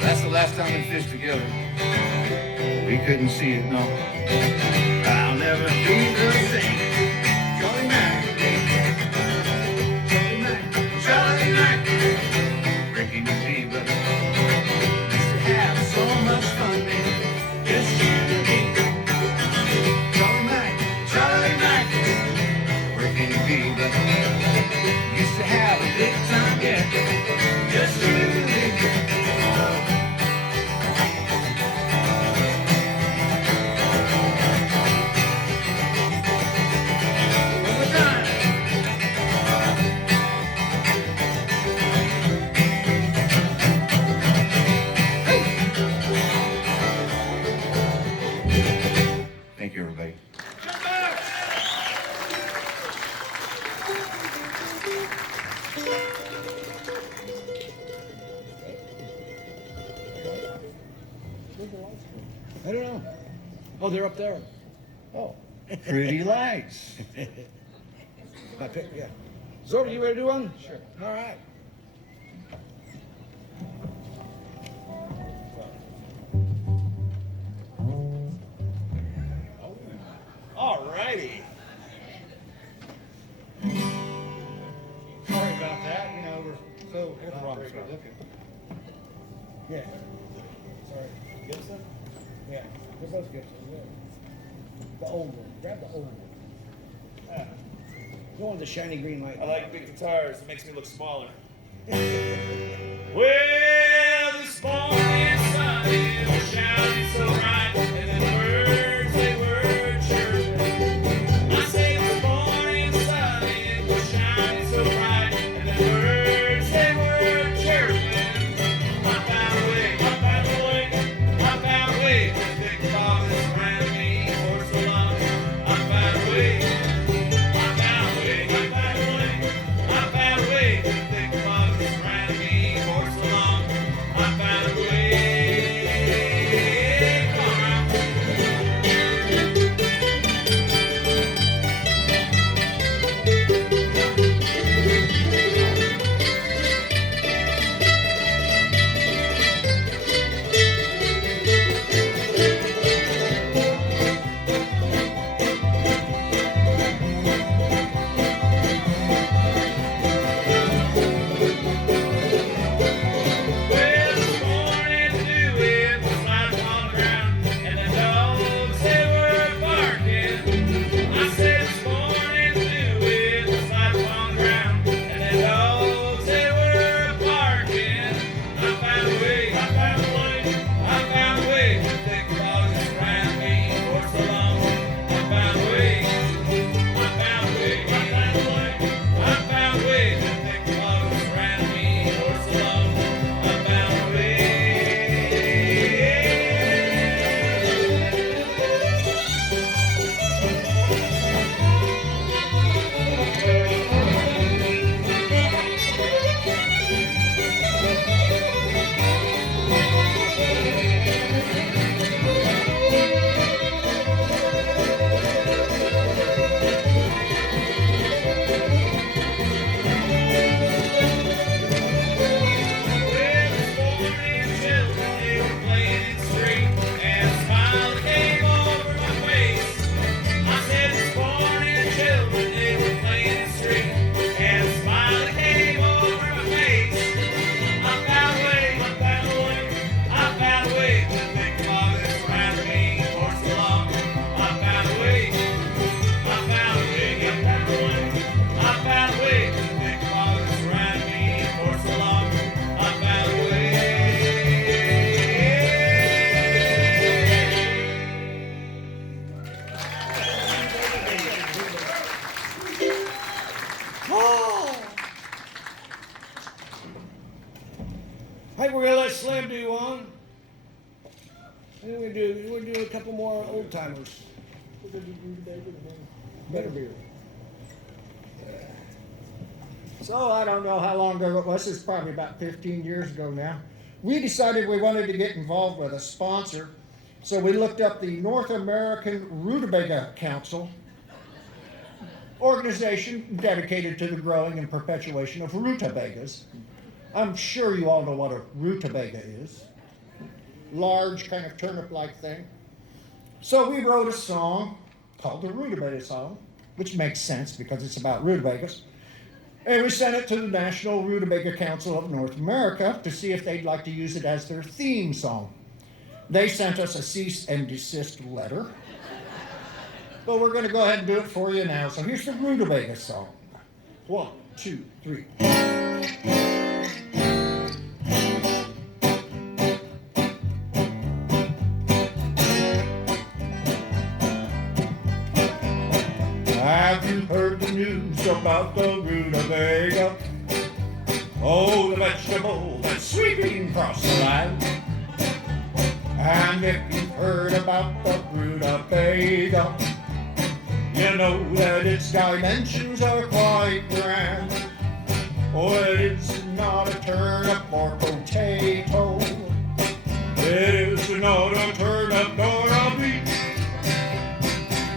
That's the last time we fished together. We couldn't see it, no. I'll never be the same. Charlie Mack. Charlie Mack. Charlie Mack. Where can you be, but used to have so much fun, man. Just you and me. Charlie Mack. Charlie Mack. Where can you be, but used to have a big time, yeah. Just you and me. One more time. Thank you, everybody. I don't know. Oh, they're up there. Oh, pretty lights. My pick, yeah. Zorba, you ready to do one? Sure. All right. Alrighty. Sorry about that, you know, we're so not very good looking. Yeah. Sorry. Gibson? Yeah. They're both Gibson. Yeah. The old one. Grab the old one. Go on the shiny green light. I like big guitars. It makes me look smaller. Well, this morning sun it was shining so bright, and the birds they were chirping. I say this morning sun it was shining so bright, and the birds they were chirping. I found a way, I found a way, I found a way. Big fog has surrounded me for so long. I found a way. I found a way. Big fog has surrounded me for so long. I found a way. And we do a couple more old timers. We're gonna do Rutabaga and then better beer. So I don't know how long ago it was. It's probably about 15 years ago now. We decided we wanted to get involved with a sponsor. So we looked up the North American Rutabaga Council, organization dedicated to the growing and perpetuation of rutabagas. I'm sure you all know what a rutabaga is. Large, kind of turnip-like thing. So we wrote a song called the Rutabaga Song, which makes sense because it's about rutabagas. And we sent it to the National Rutabaga Council of North America to see if they'd like to use it as their theme song. They sent us a cease and desist letter. But we're going to go ahead and do it for you now. So here's the Rutabaga Song. 1, 2, 3. Have you heard the news about the rutabaga? Oh, the vegetable that's sweeping across the land. And if you've heard about the rutabaga, you know that its dimensions are quite grand. Oh, it's not a turnip or potato. It is not a turnip nor a beet.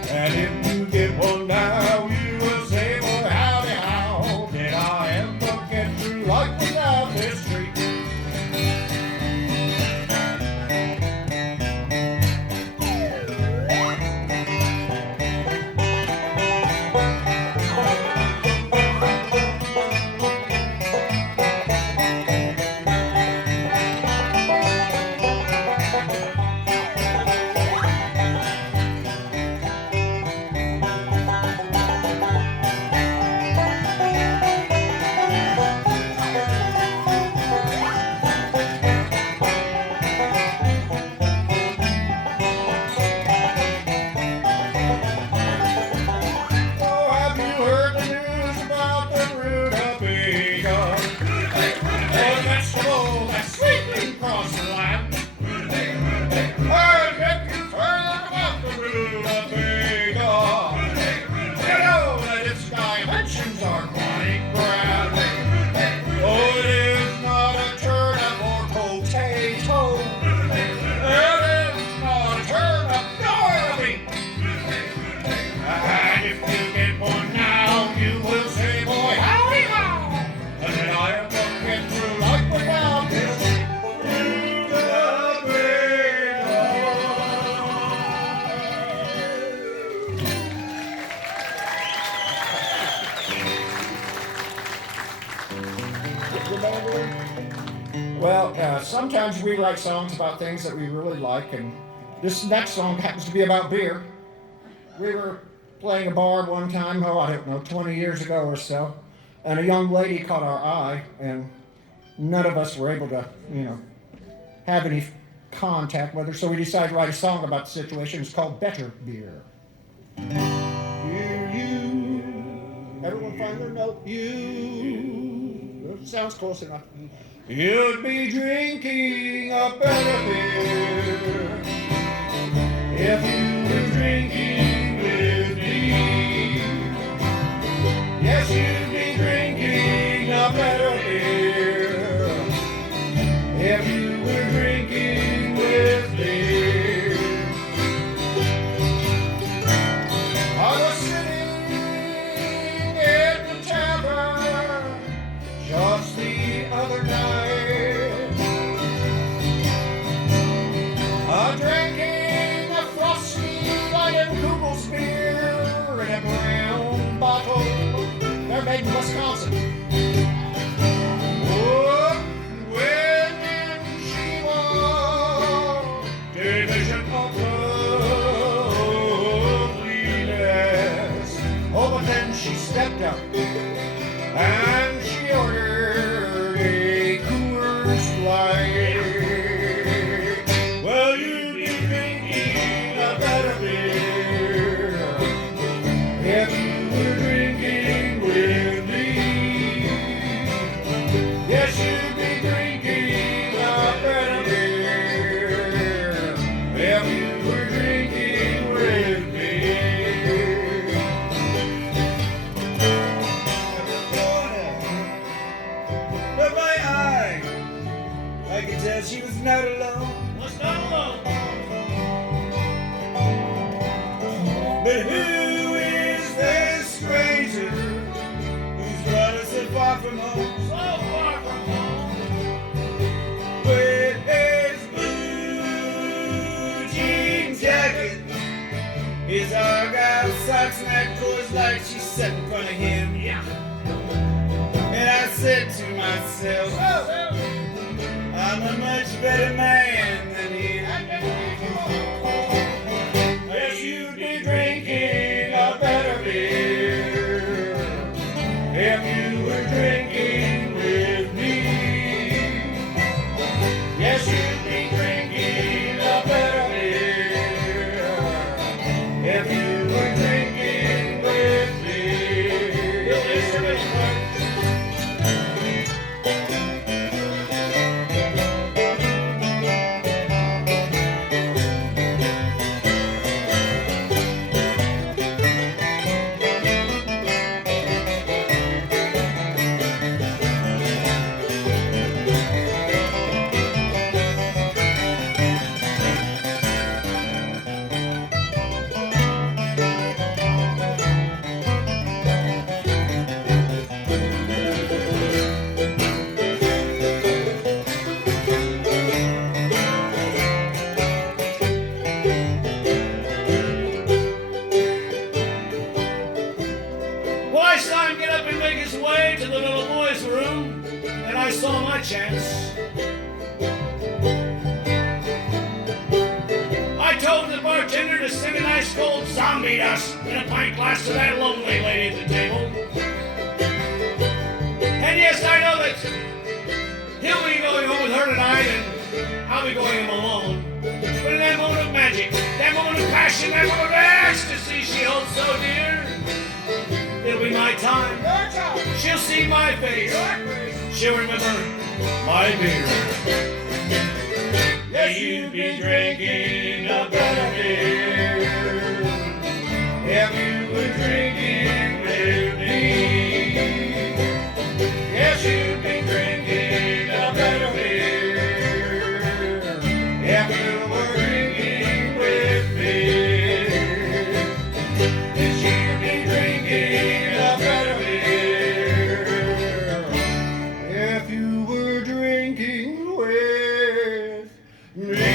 And if you get one now, you will say, boy, howdy, how did I ever get through life without this treat? Well, sometimes we write songs about things that we really like, and this next song happens to be about beer. We were playing a bar one time, I don't know, 20 years ago or so, and a young lady caught our eye, and none of us were able to, have any contact with her, so we decided to write a song about the situation. It's called Better Beer. You, everyone find their note. You, sounds close enough. You'd be drinking a better beer if you were drinking with me. Yes, you'd be drinking a better beer if you were drinking with me. I was sitting in the tavern just the other night, drinking a frosty Lion Kugel's beer in a brown bottle. They're made in Wisconsin. Oh, when she walked, division of loveliness. Oh, but then she stepped up and she ordered a Coors Light. Well, you'd be drinking a better beer if you were drinking with me. Yes, you'd be drinking a better beer His argyle socks and that Coors Light she set in front of him. Yeah. And I said to myself, I'm a much better man than him. Yes, you'd be drinking a better beer if you were drinking with me. Yes, you'd be drinking a better beer if you were drinking with me. Well, I saw him get up and make his way to the little boy's room, and I saw my chance. I told the bartender to send a nice cold zombie dust in a pint glass to that lonely lady at the table. And yes, I know that he'll be going home with her tonight, and I'll be going home alone. But in that moment of magic, that moment of passion, that moment of ecstasy she holds so dear, it'll be my time. She'll see my face. She'll remember my beer. Yes, you'd be drinking a better beer if you were drinking with me. Yes, you'd be drinking a better beer if you were drinking with me. Yes, you'd be drinking a better beer if you were drinking with me.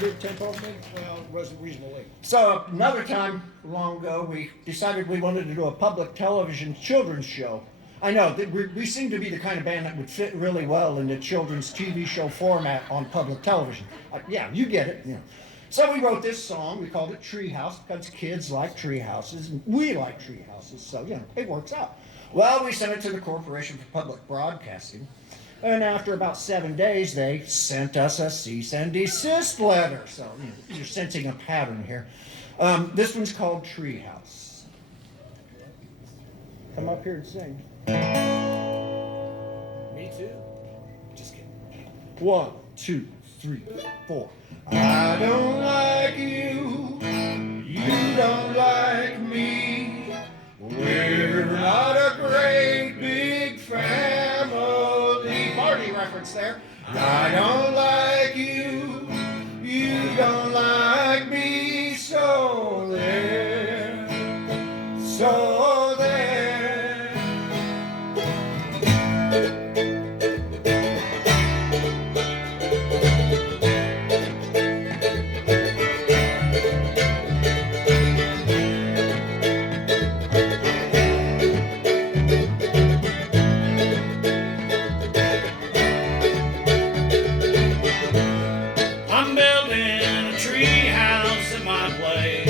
Mid-tempo, well, it wasn't reasonably. So another time long ago, we decided we wanted to do a public television children's show. I know that we seem to be the kind of band that would fit really well in the children's TV show format on public television. Yeah, you get it. Yeah. So we wrote this song. We called it Treehouse because kids like tree houses and we like tree houses. So, it works out. Well, we sent it to the Corporation for Public Broadcasting. And after about 7 days, they sent us a cease and desist letter. So you're sensing a pattern here. This one's called Treehouse. Come up here and sing. Me too. Just kidding. 1, 2, 3, 4. I don't like you. You don't like me. We're not a great big family. Party reference there. I don't like you. You don't like me. So there. So there. I'm building a tree house at my place,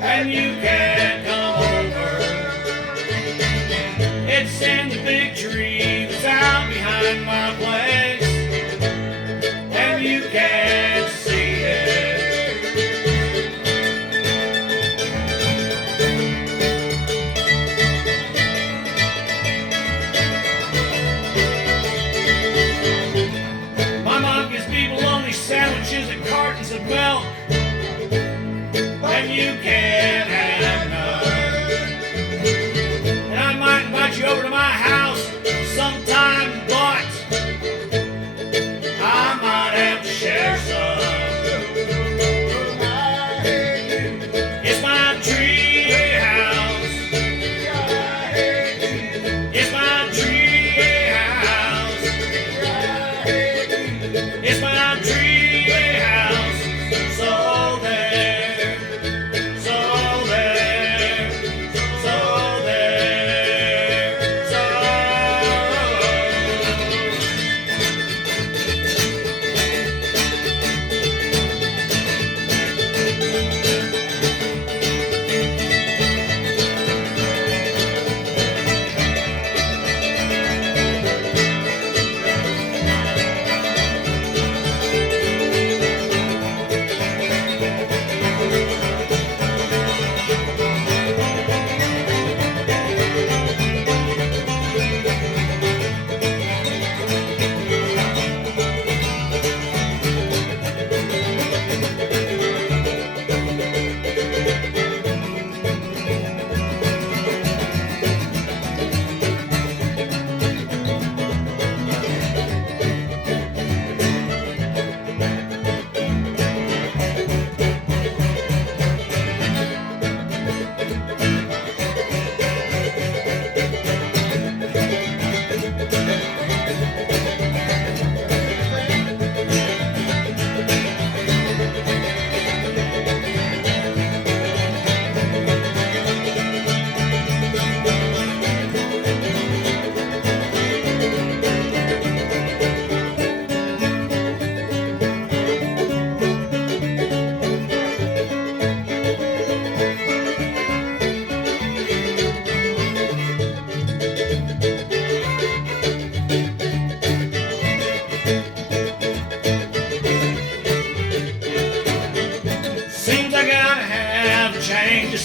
and you can't come over. It's in the big tree that's out behind my place, and you can't see it. My mom gives me bologna sandwiches and cartons of milk, and you can't have none. And I might invite you over to my house sometime, but I might have to share some.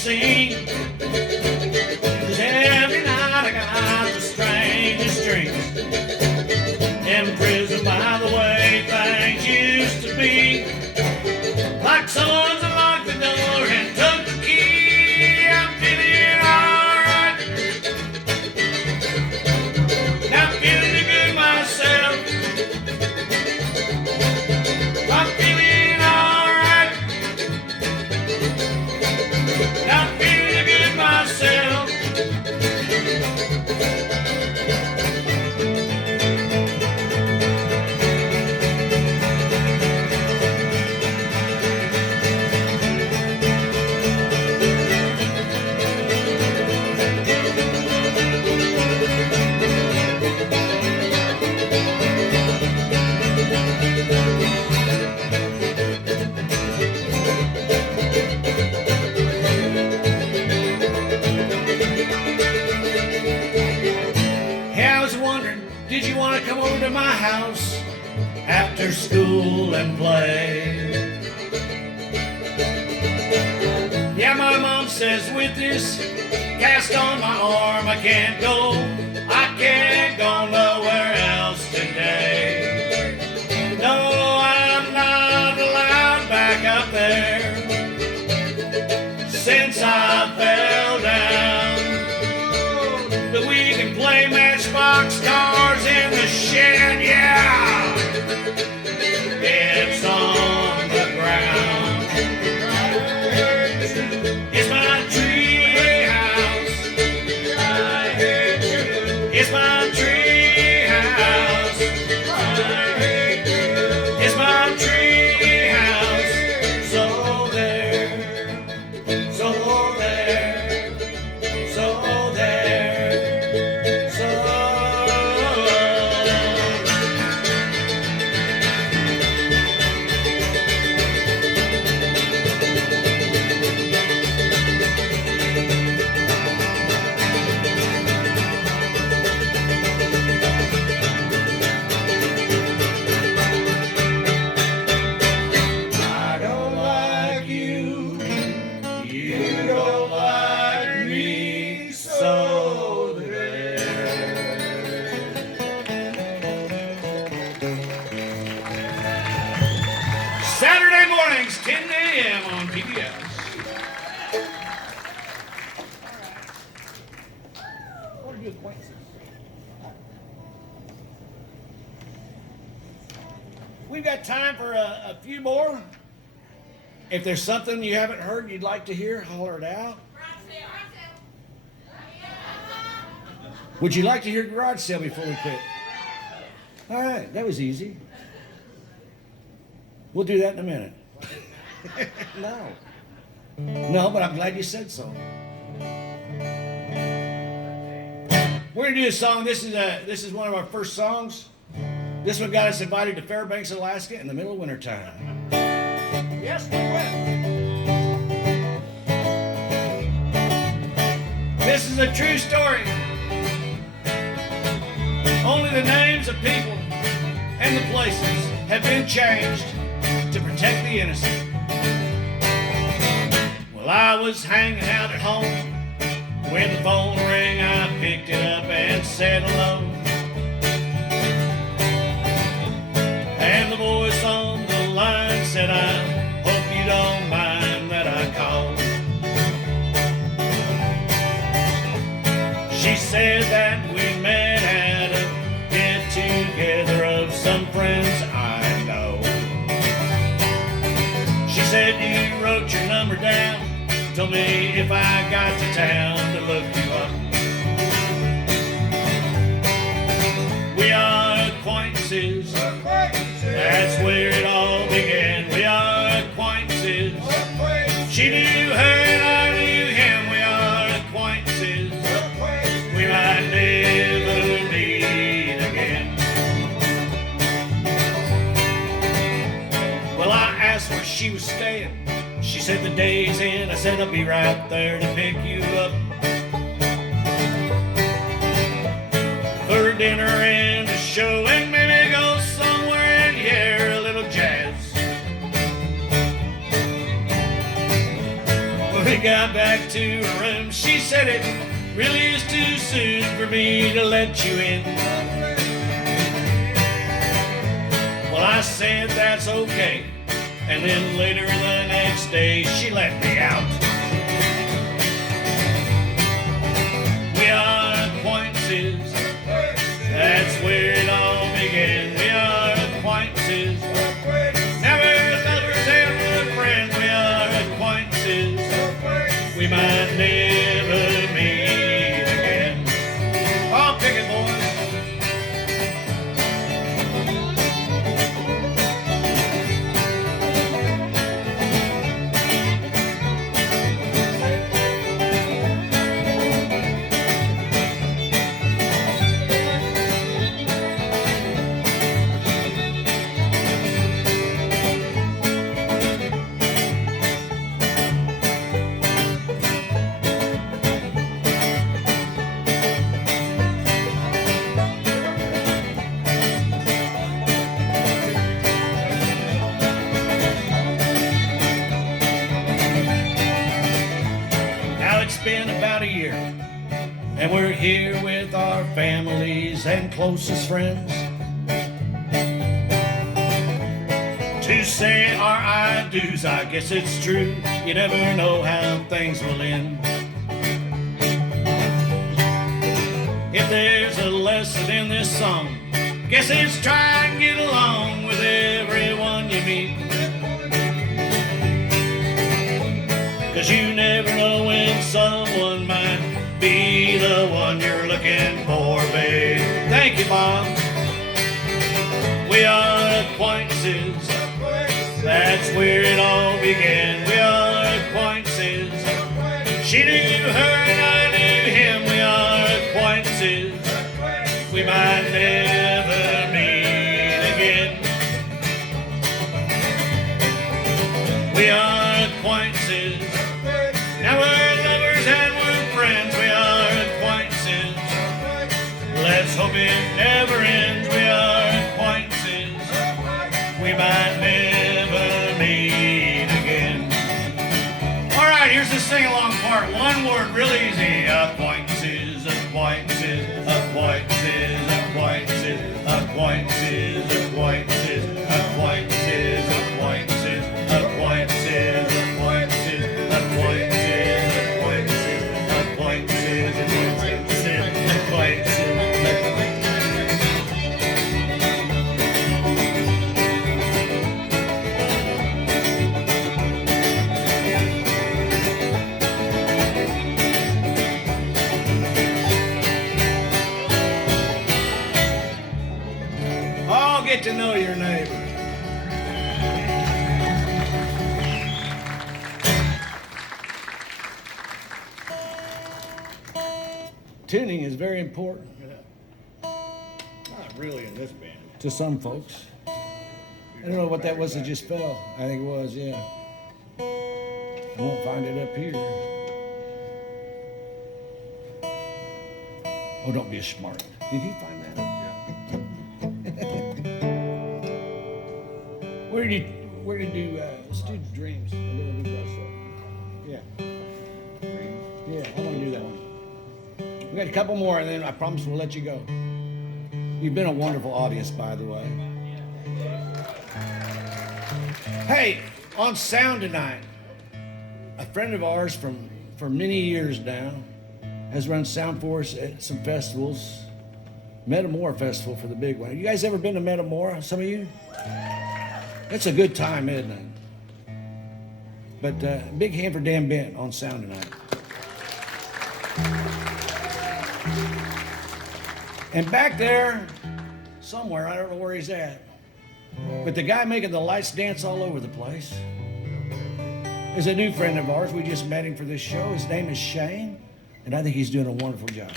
seen. 'Cause every night I got the strangest dreams. Imprisoned by the way things used to be. Like someone's unlocked the door and took the key. I'm feeling alright. Not feeling good myself. I'm feeling alright. Not feeling good myself. Did you want to come over to my house after school and play? Yeah, my mom says with this cast on my arm I can't go. I can't go nowhere else today. No, I'm not allowed back up there since I fell down. But we can play matchbox cars in the shed, yeah. It's on the ground. It's my tree house. It's my tree house. It's my tree house. So there, so there, so there. Saturday mornings, 10 a.m. on PBS. What are your acquaintances? We've got time for a few more. If there's something you haven't heard you'd like to hear, holler it out. Would you like to hear garage sale before we quit? All right, that was easy. We'll do that in a minute. No. No, but I'm glad you said so. We're gonna do a song. This is one of our first songs. This one got us invited to Fairbanks, Alaska in the middle of wintertime. Yes, we will. This is a true story. Only the names of people and the places have been changed to protect the innocent. Well, I was hanging out at home when the phone rang. I picked it up and said hello. And the voice on the line said, I hope you don't mind that I called. She said that we met at a get-together of some friends I know. She said you wrote your number down, told me if I got to town to look you up. We are acquaintances, that's where it all began. We are acquaintances, she knew her and I knew him. We are acquaintances, we might never meet again. Well, I asked where she was staying. She said the day's in. I said I'll be right there to pick you up for dinner and a show, and maybe go somewhere and hear a little jazz. We got back to her room, she said it really is too soon for me to let you in. Well, I said that's okay, and then later the next day she let me out. We are acquaintances, that's where it all began. We are acquaintances, never lovers and we're friends. We are acquaintances, we might never meet again. Oh, pick it, boys. Now it's been about a year, and we're here with our families and closest friends to say our I do's. I guess it's true, you never know how things will end. If there's a lesson in this song, guess it's try and get along with everyone you meet. 'Cause you never know when someone might be the one you're looking for, babe. Thank you, Bob. We are acquaintances, that's where it all began. We are acquaintances, she knew her and I knew him. We are acquaintances, we might never meet again. We are acquaintances, now we're lovers and we're friends. We are acquaintances, let's hope it never ends. We are acquaintances, we might never meet again. All right, here's the sing-along part. One word, real easy. Acquaintances, acquaintances, acquaintances, acquaintances, acquaintances, acquaintances, acquaintances, acquaintances, acquaintances, acquaintances, acquaintances, acquaintances, acquaintances, acquaintances. All get to know your neighbor. Tuning is very important Not really in this band. to some folks. I don't know what that was that just fell. I think it was, yeah. I won't find it up here. Oh, don't be a smart. Did he find that? Where did you do Student Dreams? Yeah. Yeah, I want to do that one. We got a couple more, and then I promise we'll let you go. You've been a wonderful audience, by the way. Hey, on sound tonight, a friend of ours for many years now has run sound for us at some festivals. Metamora Festival for the big one. You guys ever been to Metamora? Some of you? It's a good time, isn't it? But big hand for Dan Bent on sound tonight. And back there, somewhere, I don't know where he's at, but the guy making the lights dance all over the place is a new friend of ours. We just met him for this show. His name is Shane, and I think he's doing a wonderful job.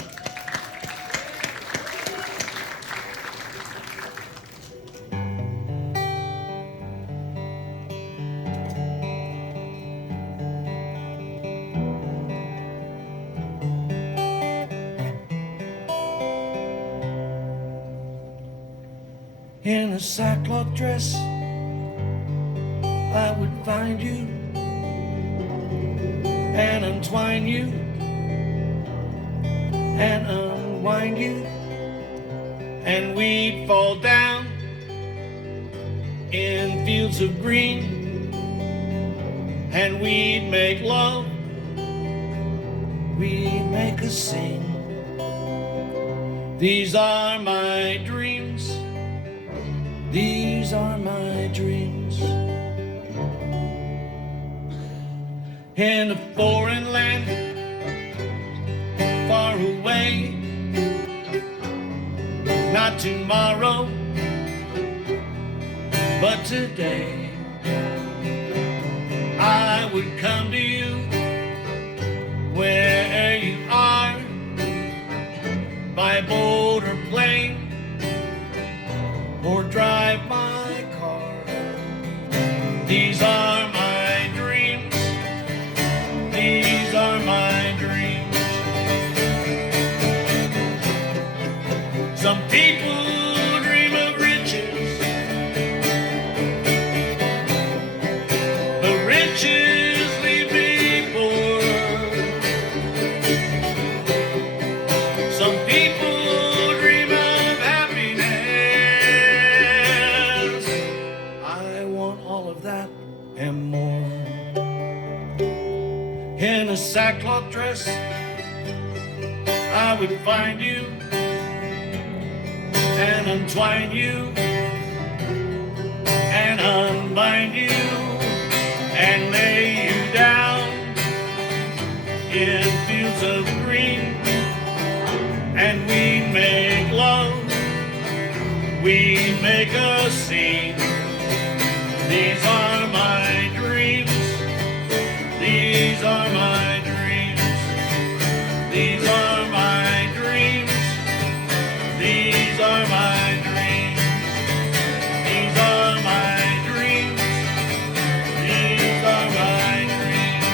In a sackcloth dress, I would find you, and untwine you and unwind you, and we'd fall down in fields of green, and we'd make love, we'd make a scene. These are my dreams, these are my dreams. In a foreign land, far away, not tomorrow, but today, I would come to you where you are, by boat or plane, or drive my car. These are my dreams, these are my dreams. Some people dream of riches, but riches leave me poor. Some people dream of happiness. I want all of that and more. In a sackcloth dress, I would find you and untwine you and unbind you and lay you down in fields of green, and we make love, we make a scene. These are my dreams, these are my dreams, these are my dreams, these are my dreams, these are my dreams, these are my dreams.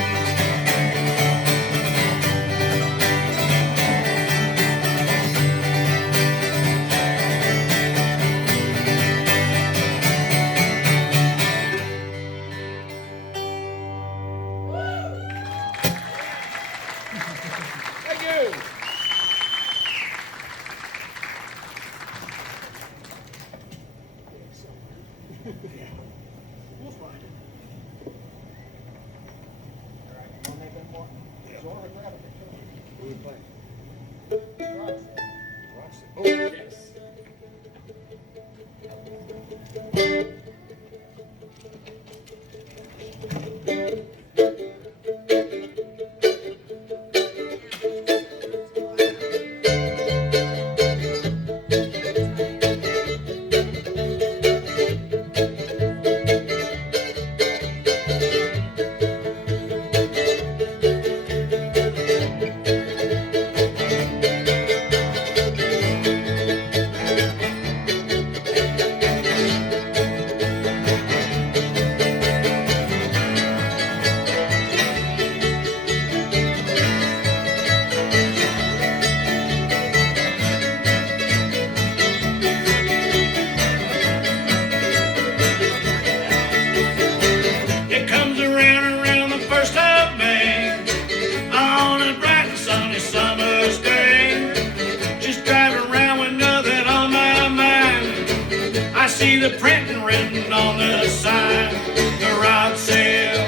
Thank you. Oh, yes. It comes around the 1st of May, on a bright and sunny summer's day. Just driving around with nothing on my mind. I see the printing written on the sign, garage sale,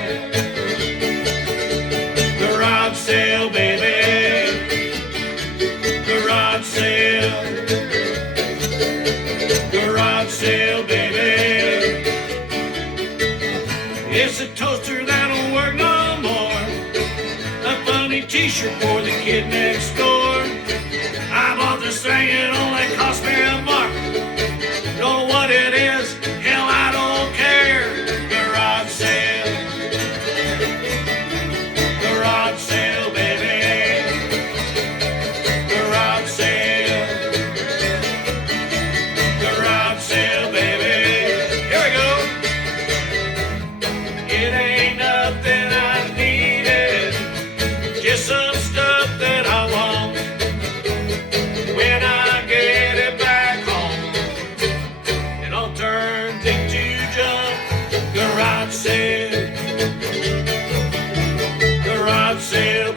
baby, garage sale, baby. It's a toaster that don't work no more, a funny t-shirt for the kid next door. I bought this thing, it only cost me $1. Know what it is? Hell, I don't care. Garage sale, baby, garage sale, baby. Here we go. It ain't nothing I needed, just some stuff that I want. When I get it back home, it all turns into junk. Garage sale,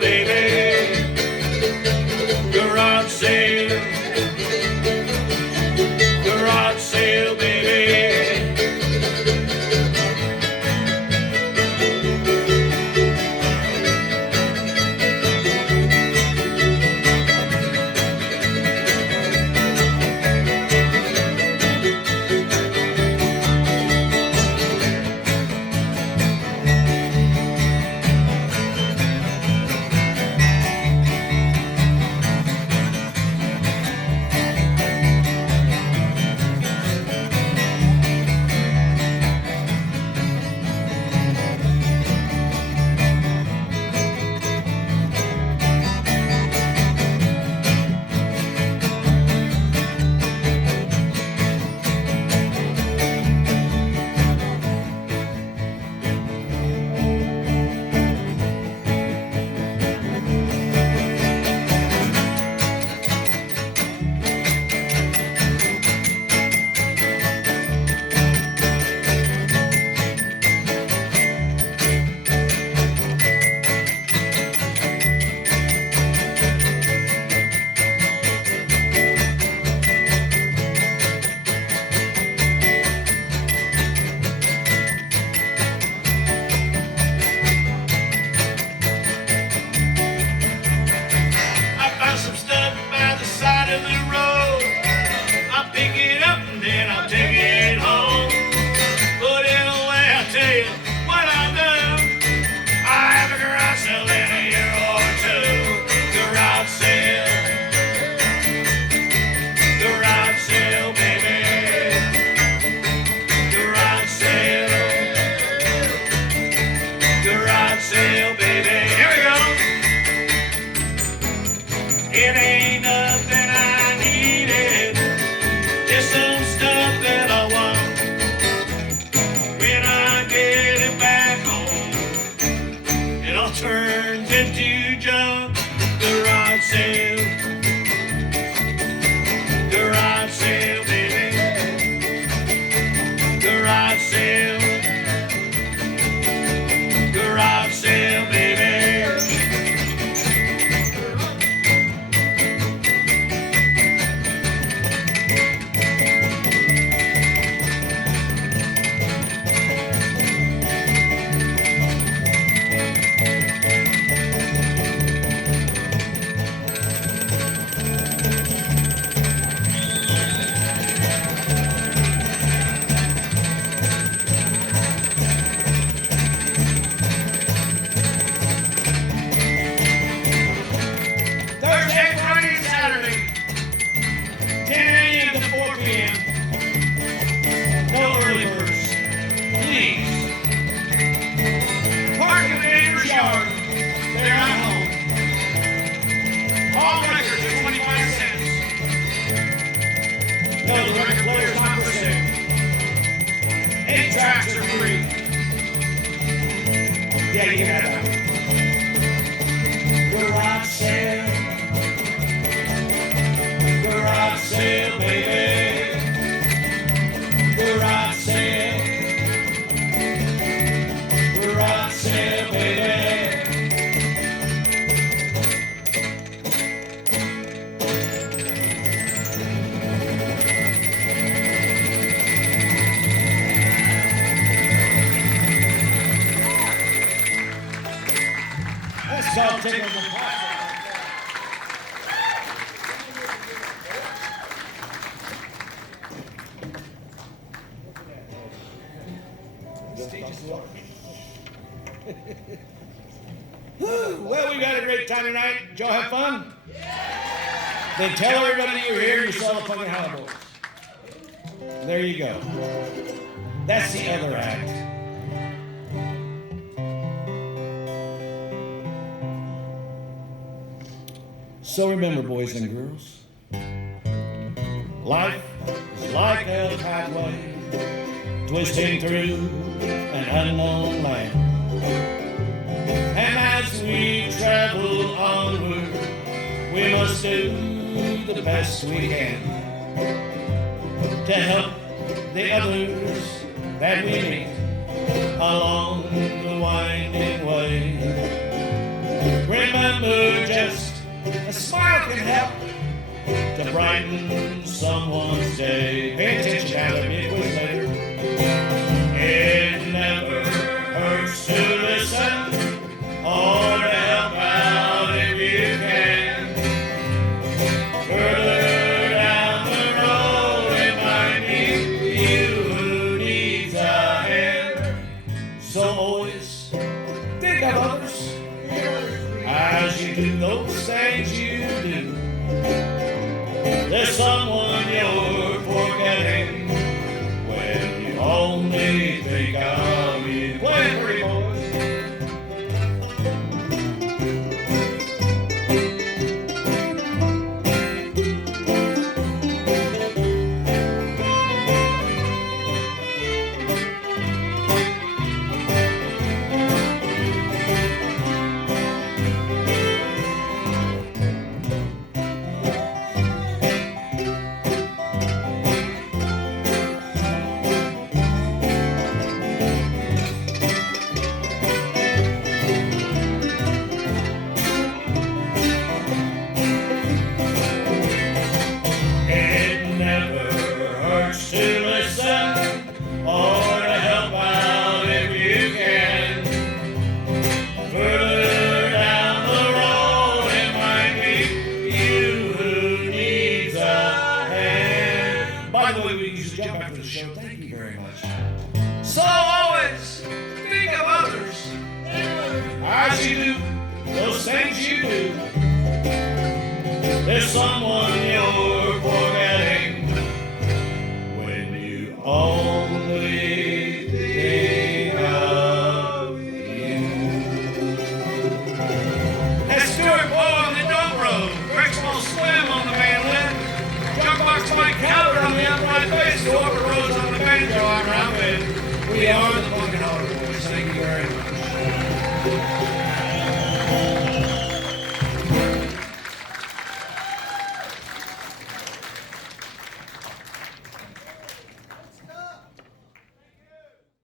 Yeah, you got that. Garage sale. Garage sale, baby. Garage sale. Garage sale, baby. Let's all take a deposit. Well, we got a great time tonight. Did y'all have fun? Yeah. Then tell everybody you were here and you saw the Punkin Holler Boys. There you go. That's the other act. So remember, boys and girls, life is like a pathway twisting through an unknown land. And as we travel onward, we must do the best we can to help the others that we meet along the winding way. Remember, just a smile can help to brighten someone's day. Pay attention now, there'll be a quiz later. It never hurts to listen or to help out if you can. Further down the road, it might be you who needs a hand. So always think of others as you do those things you do. There's someone you're forgetting when you only think of you. Play it for you, boys. So always think of others as you do those things you do. There's someone you're forgetting when you only think of you. That's Stuart Boy on the dope road. Brixwell Slim on the mandolin. Jukebox Mike Calvert on the upright bass. Dorper Rose on the banjo. I'm Rob Wade. We are the